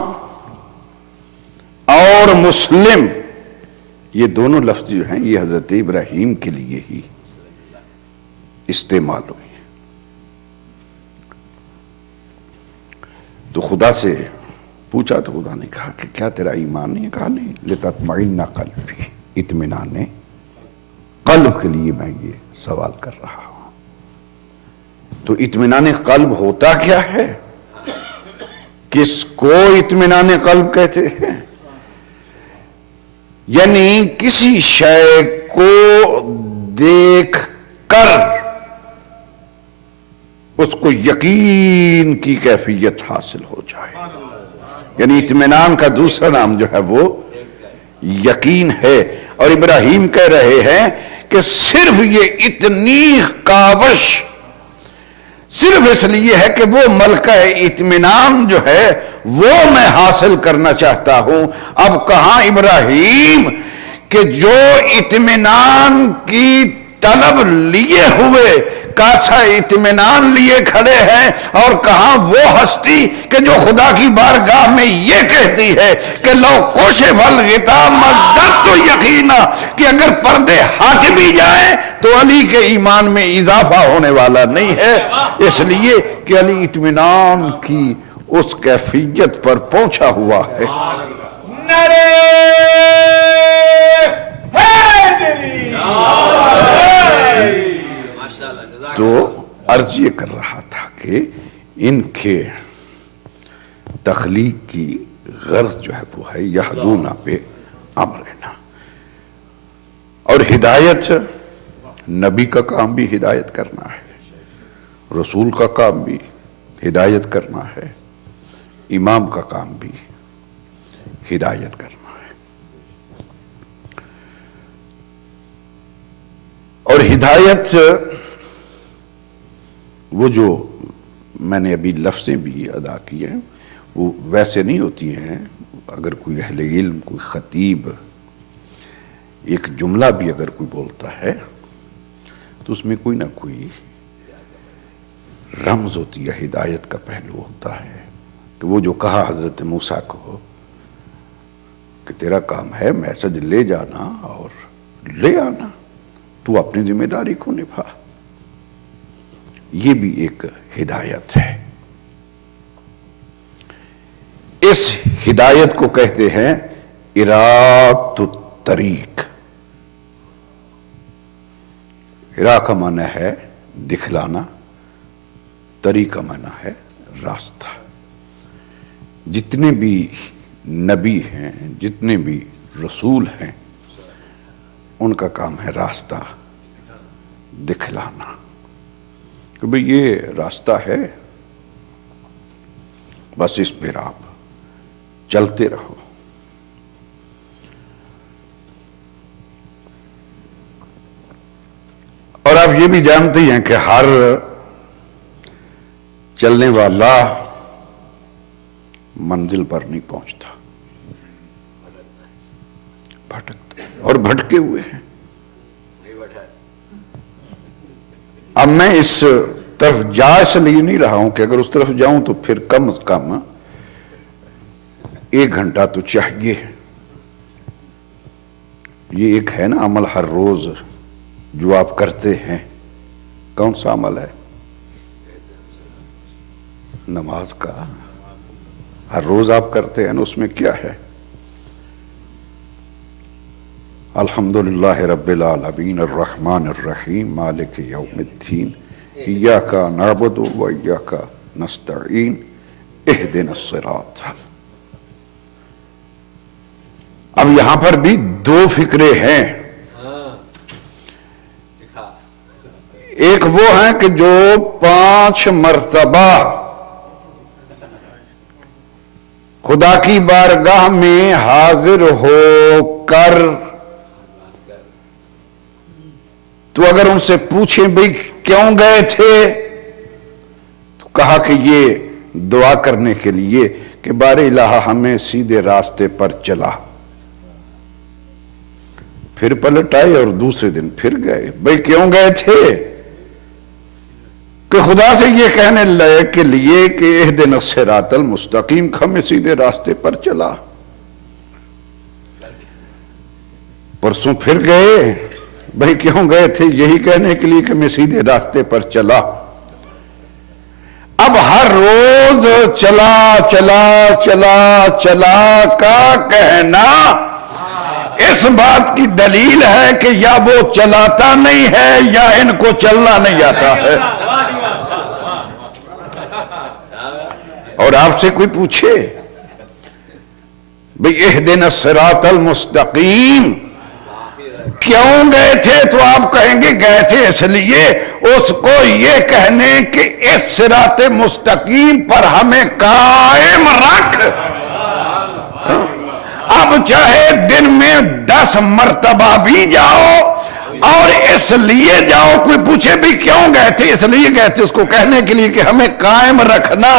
اور مسلم یہ دونوں لفظ جو ہیں یہ حضرت ابراہیم کے لیے ہی استعمال ہوئے ہیں۔ تو خدا سے پوچھا تو خدا نے کہا کہ کیا تیرا ایمان نہیں ہے؟ کہا نہیں، لِتَطْمَئِنَّ قَلْبِي، اطمینان قلب کے لیے میں یہ سوال کر رہا ہوں۔ تو اطمینان قلب ہوتا کیا ہے؟ کس کو اطمینان قلب کہتے ہیں؟ یعنی کسی شے کو دیکھ کر اس کو یقین کی کیفیت حاصل ہو جائے، یعنی اطمینان کا دوسرا نام جو ہے وہ یقین ہے۔ اور ابراہیم کہہ رہے ہیں کہ صرف یہ اتنی کاوش صرف اس لیے ہے کہ وہ ملکہ اطمینان جو ہے وہ میں حاصل کرنا چاہتا ہوں۔ اب کہاں ابراہیم کہ جو اطمینان کی طلب لیے ہوئے کاسا اطمینان لیے کھڑے ہیں، اور کہاں وہ ہستی کہ جو خدا کی بارگاہ میں یہ کہتی ہے کہ لو کوشف الغطا مزددت یقینا، کہ اگر پردے ہٹ بھی جائیں تو علی کے ایمان میں اضافہ ہونے والا نہیں ہے، اس لیے کہ علی اطمینان کی اس کیفیت پر پہنچا ہوا ہے۔ تو عرض یہ کر رہا تھا کہ ان کے تخلیق کی غرض جو ہے وہ ہے یہدون بامرنا، اور ہدایت، نبی کا کام بھی ہدایت کرنا ہے، رسول کا کام بھی ہدایت کرنا ہے، امام کا کام بھی ہدایت کرنا ہے۔ اور ہدایت وہ جو میں نے ابھی لفظیں بھی ادا کی ہیں وہ ویسے نہیں ہوتی ہیں. اگر کوئی اہل علم، کوئی خطیب ایک جملہ بھی اگر کوئی بولتا ہے تو اس میں کوئی نہ کوئی رمز ہوتی ہے، ہدایت کا پہلو ہوتا ہے. کہ وہ جو کہا حضرت موسیٰ کو کہ تیرا کام ہے میسج لے جانا اور لے آنا، تو اپنی ذمہ داری کو نبھا، یہ بھی ایک ہدایت ہے. اس ہدایت کو کہتے ہیں ارات الطریق. ارا کا معنی ہے دکھلانا، طریق کا معنی ہے راستہ. جتنے بھی نبی ہیں، جتنے بھی رسول ہیں، ان کا کام ہے راستہ دکھلانا کہ بھئی یہ راستہ ہے، بس اس پر آپ چلتے رہو. اور آپ یہ بھی جانتے ہیں کہ ہر چلنے والا منزل پر نہیں پہنچتا، بھٹکتے اور بھٹکے ہوئے ہیں. اب میں اس طرف جا اس لیے نہیں رہا ہوں کہ اگر اس طرف جاؤں تو پھر کم از کم 1 گھنٹہ تو چاہیے. یہ ایک ہے نا عمل ہر روز جو آپ کرتے ہیں. کون سا عمل ہے؟ نماز کا. ہر روز آپ کرتے ہیں نا، اس میں کیا ہے؟ الحمدللہ رب العالمین الرحمن الرحیم مالک یوم الدین ایاک نعبد و ایاک نستعین اہدنا الصراط. اب یہاں پر بھی 2 فکرے ہیں. ایک وہ ہیں کہ جو 5 مرتبہ خدا کی بارگاہ میں حاضر ہو کر تو اگر ان سے پوچھیں بھئی کیوں گئے تھے، تو کہا کہ یہ دعا کرنے کے لیے کہ بار الہ ہمیں سیدھے راستے پر چلا. پھر پلٹ آئے اور دوسرے دن پھر گئے. بھئی کیوں گئے تھے؟ کہ خدا سے یہ کہنے لگے کے لیے کہ اہدنا الصراط المستقیم، ہمیں سیدھے راستے پر چلا. پرسوں پھر گئے. بھئی کیوں گئے تھے؟ یہی کہنے کے لیے کہ میں سیدھے راستے پر چلا. اب ہر روز چلا چلا چلا چلا کا کہنا اس بات کی دلیل ہے کہ یا وہ چلاتا نہیں ہے یا ان کو چلنا نہیں آتا ہے. اور آپ سے کوئی پوچھے بھئی اہدنا الصراط المستقیم کیوں گئے تھے، تو آپ کہیں گے گئے تھے اس لیے اس کو یہ کہنے کہ اس صراط مستقیم پر ہمیں قائم رکھ. اب چاہے دن میں 10 مرتبہ بھی جاؤ اور اس لیے جاؤ. کوئی پوچھے بھی کیوں گئے تھے؟ اس لیے گئے تھے، اس کو کہنے کے لیے کہ ہمیں قائم رکھنا.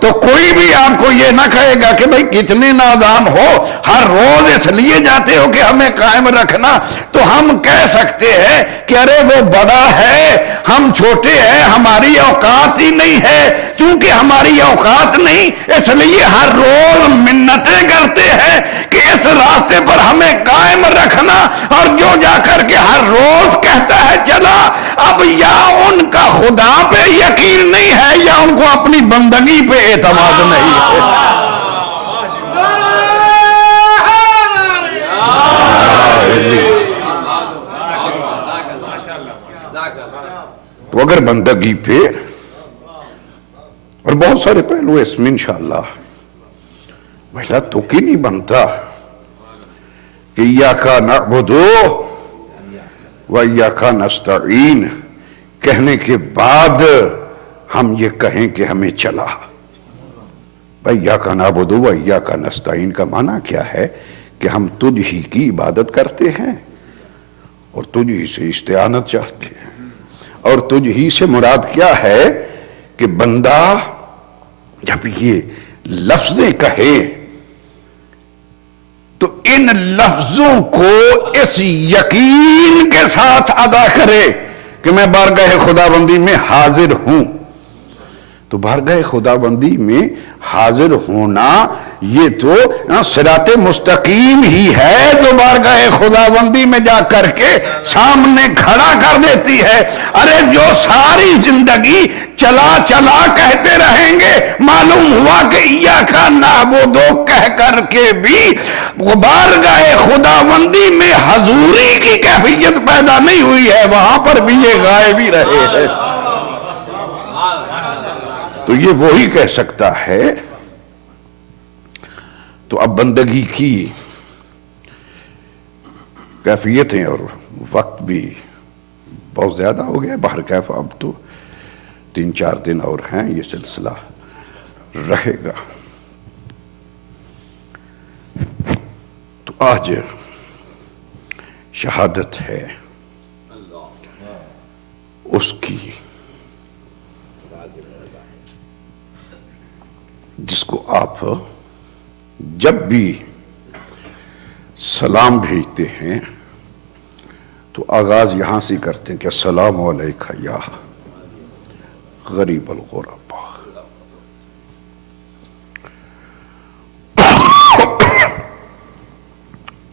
تو کوئی بھی آپ کو یہ نہ کہے گا کہ بھئی کتنے نادان ہو، ہر روز اس لیے جاتے ہو کہ ہمیں قائم رکھنا. تو ہم کہہ سکتے ہیں کہ ارے وہ بڑا ہے، ہم چھوٹے ہیں، ہماری اوقات ہی نہیں ہے. چونکہ ہماری اوقات نہیں اس لیے ہر روز منتیں کرتے ہیں کہ اس راستے پر ہمیں قائم رکھنا. اور جو جا کر کے ہر روز کہتا ہے چلا، اب یا ان کا خدا پہ یقین نہیں ہے یا ان کو اپنی بندگی پہ اعتماد نہیں ہے. تو اگر بندگی پہ، اور بہت سارے پہلو اس میں انشاءاللہ پہلا تو کی نہیں بنتا کہ ایاک نعبد و ایاک نستعین کہنے کے بعد ہم یہ کہیں کہ ہمیں چلا. ایاک نعبد و ایاک نستعین کا معنی کیا ہے؟ کہ ہم تجھ ہی کی عبادت کرتے ہیں اور تجھ ہی سے استعانت چاہتے ہیں، اور تجھ ہی سے مراد کیا ہے کہ بندہ جب یہ لفظیں کہے تو ان لفظوں کو اس یقین کے ساتھ ادا کرے کہ میں بارگاہ خداوندی میں حاضر ہوں۔ تو بارگاہ خداوندی میں حاضر ہونا یہ تو صراط مستقیم ہی ہے جو بارگاہ خداوندی میں جا کر کے سامنے کھڑا کر دیتی ہے۔ ارے جو ساری زندگی چلا چلا کہتے رہیں گے، معلوم ہوا کہ ایاک نعبد کہہ کر کے بھی بارگاہ خداوندی میں حضوری کی کیفیت پیدا نہیں ہوئی ہے، وہاں پر بھی یہ غائب ہی رہے ہیں۔ تو یہ وہی کہہ سکتا ہے۔ تو اب بندگی کی کیفیتیں اور وقت بھی بہت زیادہ ہو گیا، بہر کیف اب تو 3-4 دن اور ہیں، یہ سلسلہ رہے گا۔ تو آج شہادت ہے اس کی جس کو آپ جب بھی سلام بھیجتے ہیں تو آغاز یہاں سے کرتے ہیں کہ السلام علیکہ یا غریب الغربا۔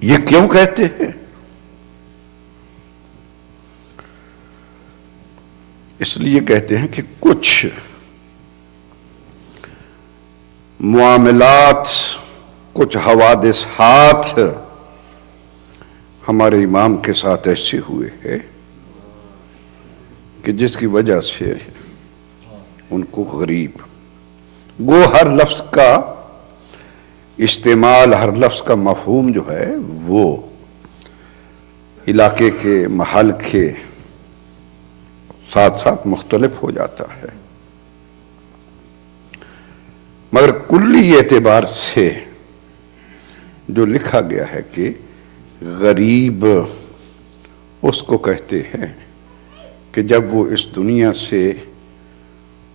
یہ کیوں کہتے ہیں؟ اس لیے کہتے ہیں کہ کچھ معاملات، کچھ حوادثات ہمارے امام کے ساتھ ایسے ہوئے ہیں کہ جس کی وجہ سے ان کو غریب، گو ہر لفظ کا استعمال، ہر لفظ کا مفہوم جو ہے وہ علاقے کے، محل کے ساتھ ساتھ مختلف ہو جاتا ہے، مگر کلی اعتبار سے جو لکھا گیا ہے کہ غریب اس کو کہتے ہیں کہ جب وہ اس دنیا سے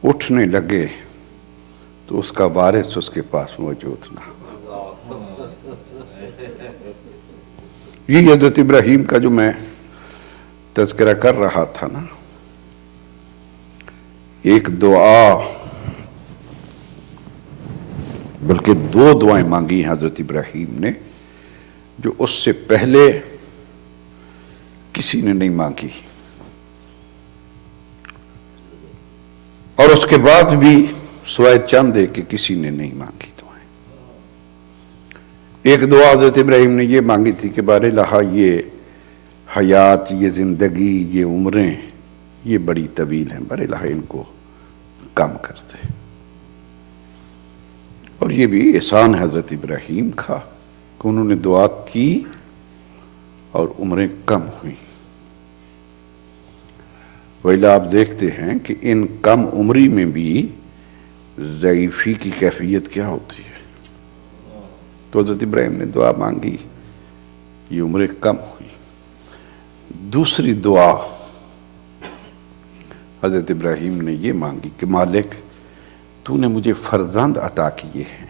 اٹھنے لگے تو اس کا وارث اس کے پاس موجود نہ ہو۔ یہ حضرت ابراہیم کا جو میں تذکرہ کر رہا تھا نا، ایک دعا، بلکہ 2 دعائیں مانگی ہیں حضرت ابراہیم نے جو اس سے پہلے کسی نے نہیں مانگی، اور اس کے بعد بھی سوائے چند کہ کسی نے نہیں مانگی دعائیں۔ ایک دعا حضرت ابراہیم نے یہ مانگی تھی کہ بار الہ یہ حیات، یہ زندگی، یہ عمریں یہ بڑی طویل ہیں، بار الہ ان کو کم کر دے۔ اور یہ بھی احسان حضرت ابراہیم کا کہ انہوں نے دعا کی اور عمریں کم ہوئیں۔ ویلا آپ دیکھتے ہیں کہ ان کم عمری میں بھی ضعیفی کی کیفیت کیا ہوتی ہے۔ تو حضرت ابراہیم نے دعا مانگی، یہ عمریں کم ہوئی۔ دوسری دعا حضرت ابراہیم نے یہ مانگی کہ مالک تو نے مجھے فرزند عطا کیے ہیں،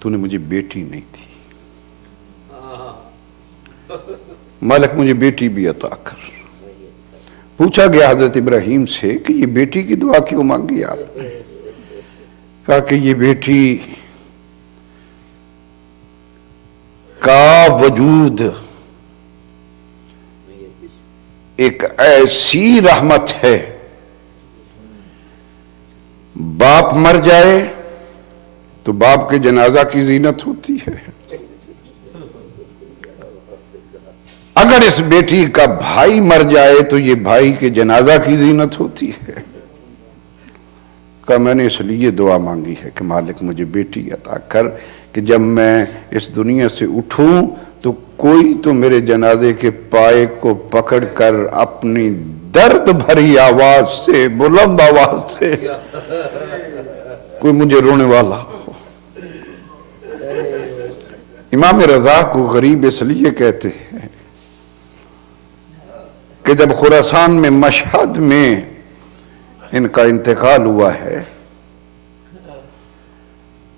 تو نے مجھے بیٹی نہیں دی، مالک مجھے بیٹی بھی عطا کر۔ پوچھا گیا حضرت ابراہیم سے کہ یہ بیٹی کی دعا کیوں مانگی آپ نے؟ کہا کہ یہ بیٹی کا وجود ایک ایسی رحمت ہے، باپ مر جائے تو باپ کے جنازہ کی زینت ہوتی ہے، اگر اس بیٹی کا بھائی مر جائے تو یہ بھائی کے جنازہ کی زینت ہوتی ہے۔ کہ میں نے اس لیے دعا مانگی ہے کہ مالک مجھے بیٹی عطا کر کہ جب میں اس دنیا سے اٹھوں تو کوئی تو میرے جنازے کے پائے کو پکڑ کر اپنی درد بھری آواز سے، بلند آواز سے کوئی مجھے رونے والا ہو۔ امام رضا کو غریب اس لیے کہتے ہیں کہ جب خراسان میں مشہد میں ان کا انتقال ہوا ہے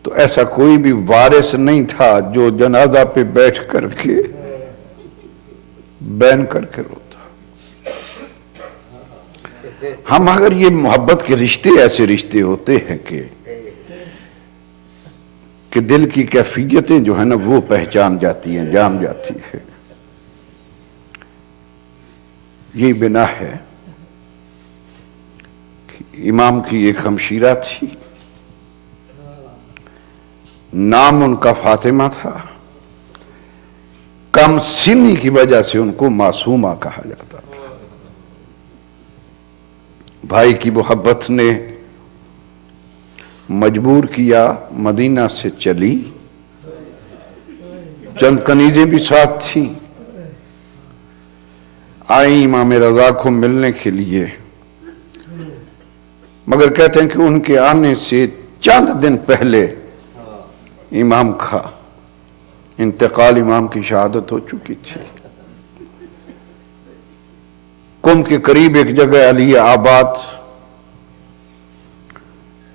تو ایسا کوئی بھی وارث نہیں تھا جو جنازہ پہ بیٹھ کر کے بین کر کے روتا۔ ہم اگر یہ محبت کے رشتے ایسے رشتے ہوتے ہیں کہ دل کی کیفیتیں جو ہیں نا وہ پہچان جاتی ہیں، جان جاتی ہے۔ یہ بنا ہے کہ امام کی ایک ہمشیرہ تھی، نام ان کا فاطمہ تھا، کم سنی کی وجہ سے ان کو معصومہ کہا جاتا تھا۔ بھائی کی محبت نے مجبور کیا، مدینہ سے چلی، چند کنیزیں بھی ساتھ تھیں، آئیں امام رضا کو ملنے کے لیے، مگر کہتے ہیں کہ ان کے آنے سے چند دن پہلے امام کا انتقال، امام کی شہادت ہو چکی تھی۔ قم کے قریب ایک جگہ علی آباد،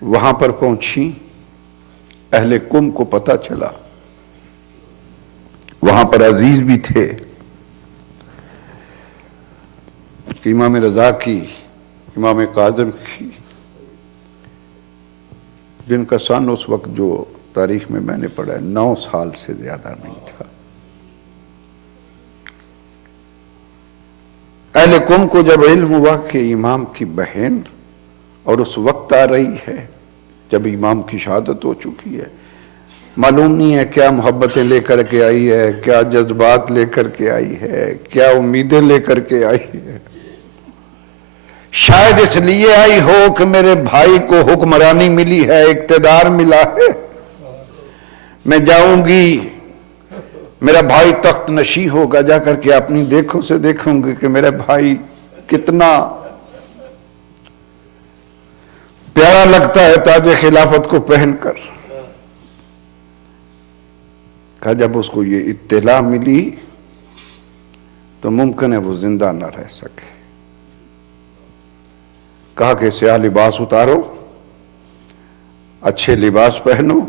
وہاں پر پہنچی، اہل قم کو پتہ چلا، وہاں پر عزیز بھی تھے کہ امام رضا کی، امام کاظم کی، جن کا سن اس وقت جو تاریخ میں نے پڑھا ہے 9 سال سے زیادہ نہیں تھا۔ اہل قم کو جب علم ہوا کہ امام کی بہن اور اس وقت آ رہی ہے جب امام کی شہادت ہو چکی ہے، معلوم نہیں ہے کیا محبتیں لے کر کے آئی ہے، کیا جذبات لے کر کے آئی ہے، کیا امیدیں لے کر کے آئی ہے۔ شاید اس لیے آئی ہو کہ میرے بھائی کو حکمرانی ملی ہے، اقتدار ملا ہے، میں جاؤں گی، میرا بھائی تخت نشی ہوگا، جا کر کے اپنی دیکھوں سے دیکھوں گی کہ میرا بھائی کتنا پیارا لگتا ہے تاج خلافت کو پہن کر۔ کہا جب اس کو یہ اطلاع ملی تو ممکن ہے وہ زندہ نہ رہ سکے۔ کہا کہ سیاہ لباس اتارو، اچھے لباس پہنو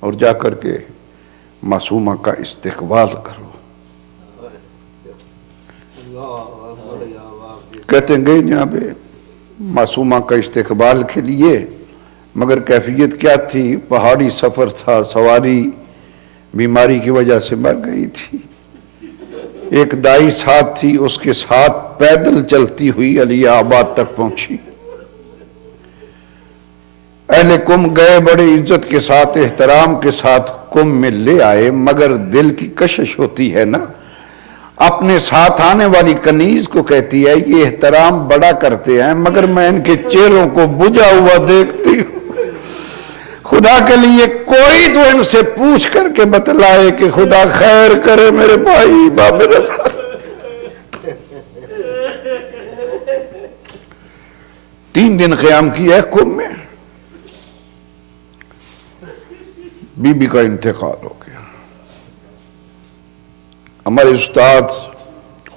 اور جا کر کے معصومہ کا استقبال کرو۔ کہتے ہیں گئے جناب معصومہ کا استقبال کے لیے، مگر کیفیت کیا تھی؟ پہاڑی سفر تھا، سواری بیماری کی وجہ سے مر گئی تھی، ایک دائی ساتھ تھی، اس کے ساتھ پیدل چلتی ہوئی علی آباد تک پہنچی۔ اہل قم گئے، بڑے عزت کے ساتھ، احترام کے ساتھ قم میں لے آئے، مگر دل کی کشش ہوتی ہے نا، اپنے ساتھ آنے والی کنیز کو کہتی ہے یہ احترام بڑا کرتے ہیں مگر میں ان کے چہروں کو بجھا ہوا دیکھتی ہوں، خدا کے لیے کوئی تو ان سے پوچھ کر کے بتلائے کہ خدا خیر کرے میرے بھائی باب رضا۔ تین دن قیام کیا ہے قم میں، بی بی کا انتقال ہو گیا۔ ہمارے استاد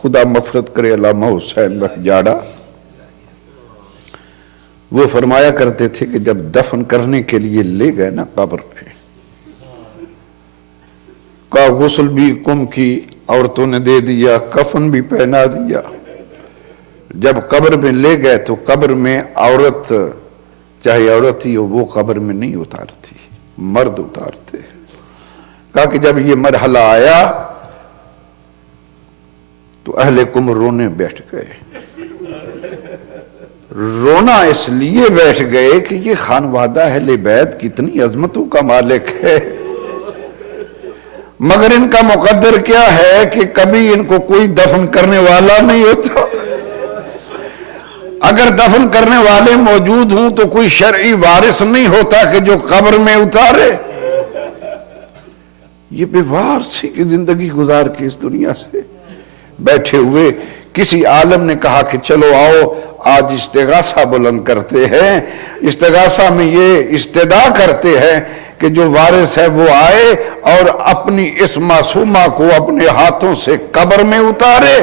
خدا مغفرت کرے علامہ حسین بخش جاڑا، وہ فرمایا کرتے تھے کہ جب دفن کرنے کے لیے لے گئے نا قبر پہ، کا غسل بھی قم کی عورتوں نے دے دیا، کفن بھی پہنا دیا۔ جب قبر میں لے گئے تو قبر میں عورت، چاہے عورت ہی ہو، وہ قبر میں نہیں اتارتی، مرد اتارتے۔ کہا کہ جب یہ مرحلہ آیا تو اہل قم رونے بیٹھ گئے۔ رونا اس لیے بیٹھ گئے کہ یہ خانوادہ اہل بیت کتنی عظمتوں کا مالک ہے، مگر ان کا مقدر کیا ہے کہ کبھی ان کو کوئی دفن کرنے والا نہیں ہوتا۔ اگر دفن کرنے والے موجود ہوں تو کوئی شرعی وارث نہیں ہوتا کہ جو قبر میں اتارے۔ یہ بے وارثی کی زندگی گزار کے اس دنیا سے بیٹھے ہوئے کسی عالم نے کہا کہ چلو آؤ آج استغاثہ بلند کرتے ہیں، استغاثہ میں یہ استدعا کرتے ہیں کہ جو وارث ہے وہ آئے اور اپنی اس معصومہ کو اپنے ہاتھوں سے قبر میں اتارے.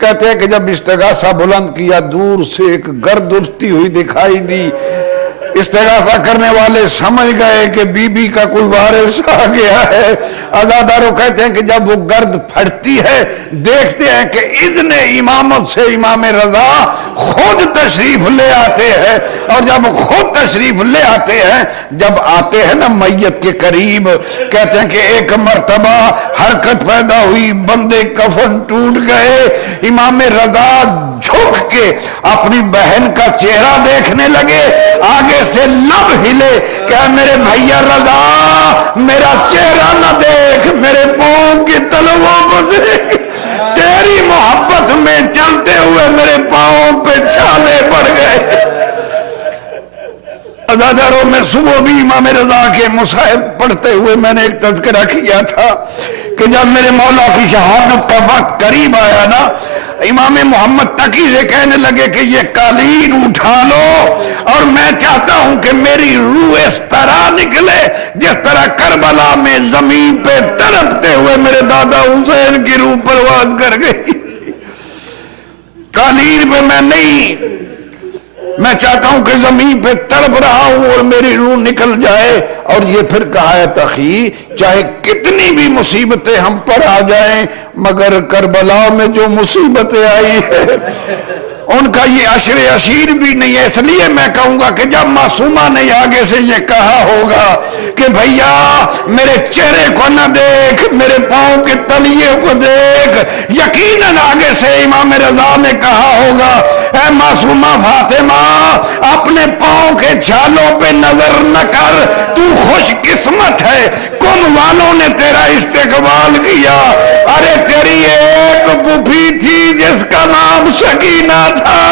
کہتے ہیں کہ جب استغاثہ بلند کیا دور سے ایک گرد اٹھتی ہوئی دکھائی دی. استغاثہ کرنے والے سمجھ گئے کہ بی بی کا کوئی وارث آ گیا ہے. عزاداروں کہتے ہیں کہ جب وہ گرد پھٹتی ہے دیکھتے ہیں کہ اذن امامت سے امام رضا خود تشریف لے آتے ہیں. اور جب خود تشریف لے آتے ہیں, جب آتے ہیں نا میت کے قریب, کہتے ہیں کہ ایک مرتبہ حرکت پیدا ہوئی, بندے کفن ٹوٹ گئے. امام رضا جھک کے اپنی بہن کا چہرہ دیکھنے لگے, آگے سے لب ہلے کہ میرے بھیا رضا میرا چہرہ نہ دیکھ, میرے پاؤں کی تلووں کو دیکھ. تیری محبت میں چلتے ہوئے میرے پاؤں پہ چھالے پڑ گئے. عزاداروں میں صبح بھی امام رضا کے مصاحب پڑھتے ہوئے میں نے ایک تذکرہ کیا تھا کہ جب میرے مولا کی شہادت کا وقت قریب آیا نا, امام محمد تقی سے کہنے لگے کہ یہ قالین اٹھا لو اور میں چاہتا ہوں کہ میری روح اس طرح نکلے جس طرح کربلا میں زمین پہ تڑپتے ہوئے میرے دادا حسین کی روح پرواز کر گئی. قالین پہ میں نہیں, میں چاہتا ہوں کہ زمین پہ تڑپ رہا ہوں اور میری روح نکل جائے. اور یہ پھر کہا ہے تقی, چاہے کتنی بھی مصیبتیں ہم پر آ جائیں مگر کربلا میں جو مصیبتیں آئی ہے ان کا یہ عشر عشیر بھی نہیں ہے. اس لیے میں کہوں گا کہ جب معصومہ نے آگے سے یہ کہا ہوگا کہ بھیا میرے چہرے کو نہ دیکھ, میرے پاؤں کے تلیے کو دیکھ, یقیناً آگے سے امام رضا نے کہا ہوگا اے معصومہ فاطمہ اپنے پاؤں کے چھالوں پہ نظر نہ کر, تو خوش قسمت ہے, کم والوں نے تیرا استقبال کیا. ارے تیری ایک پھوپھی تھی جس کا نام سکینہ تھا,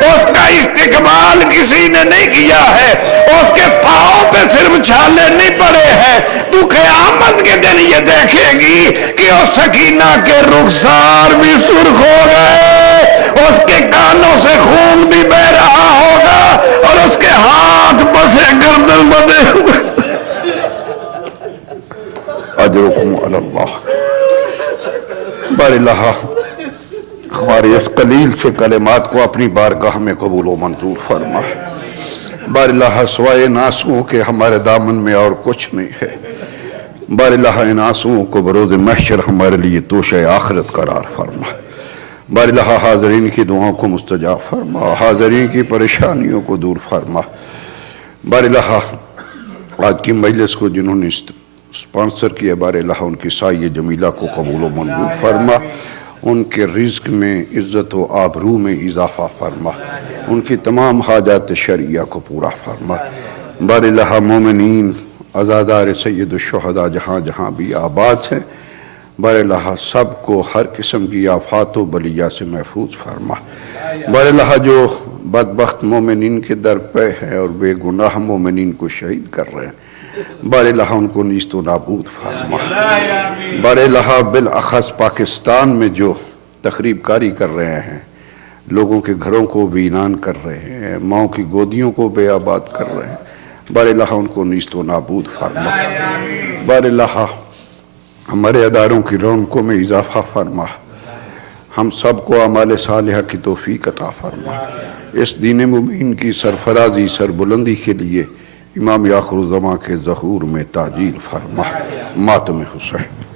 اس کا استقبال کسی نے نہیں کیا ہے, اس کے پاؤں پہ صرف چھالے نہیں پڑے ہیں. تو قیامت کے دن یہ دیکھے گی کہ اس سکینہ کے رخسار بھی سرخ ہو گئے, اس کے کانوں سے خون بھی بہ رہا ہوگا اور اس کے ہاتھ بسے گردن بدے ہوئے. اجرکم علی اللہ. بار اللہ ہمارے اس قلیل سے کلمات کو اپنی بارگاہ میں قبول و منظور فرما. بار اللہ سوائے ان آنسوؤں کے ہمارے دامن میں اور کچھ نہیں ہے. بار اللہ ان آنسوؤں کو بروز محشر ہمارے لیے توشہ آخرت قرار فرما. بار اللہ حاضرین کی دعاؤں کو مستجاب فرما, حاضرین کی پریشانیوں کو دور فرما. بار اللہ آج کی مجلس کو جنہوں نے اسپانسر کیا, بار اللہ ان کی سایہ جمیلہ کو قبول و منظور فرما, ان کے رزق میں عزت و آبرو میں اضافہ فرما, ان کی تمام حاجات شرعیہ کو پورا فرما. بار اللہ مومنین عزادار سید الشہداء جہاں جہاں بھی آباد ہیں, بار اللہ سب کو ہر قسم کی آفات و بلیہ سے محفوظ فرما. بار اللہ جو بدبخت مومنین کے در پہ ہے اور بے گناہ مومنین کو شہید کر رہے ہیں, بار اللہ ان کو نیست و نابود فرما. بار اللہ بالاخص پاکستان میں جو تخریب کاری کر رہے ہیں, لوگوں کے گھروں کو ویران کر رہے ہیں, ماؤں کی گودیوں کو بے آباد کر رہے ہیں, بار اللہ ان کو نیست و نابود فرما. بار اللہ ہمارے اداروں کی رونقوں میں اضافہ فرما, ہم سب کو اعمال صالحہ کی توفیق عطا فرما. اس دین مبین کی سرفرازی سربلندی کے لیے امام آخر الزماں کے ظہور میں تعجیل فرما. ماتم حسین.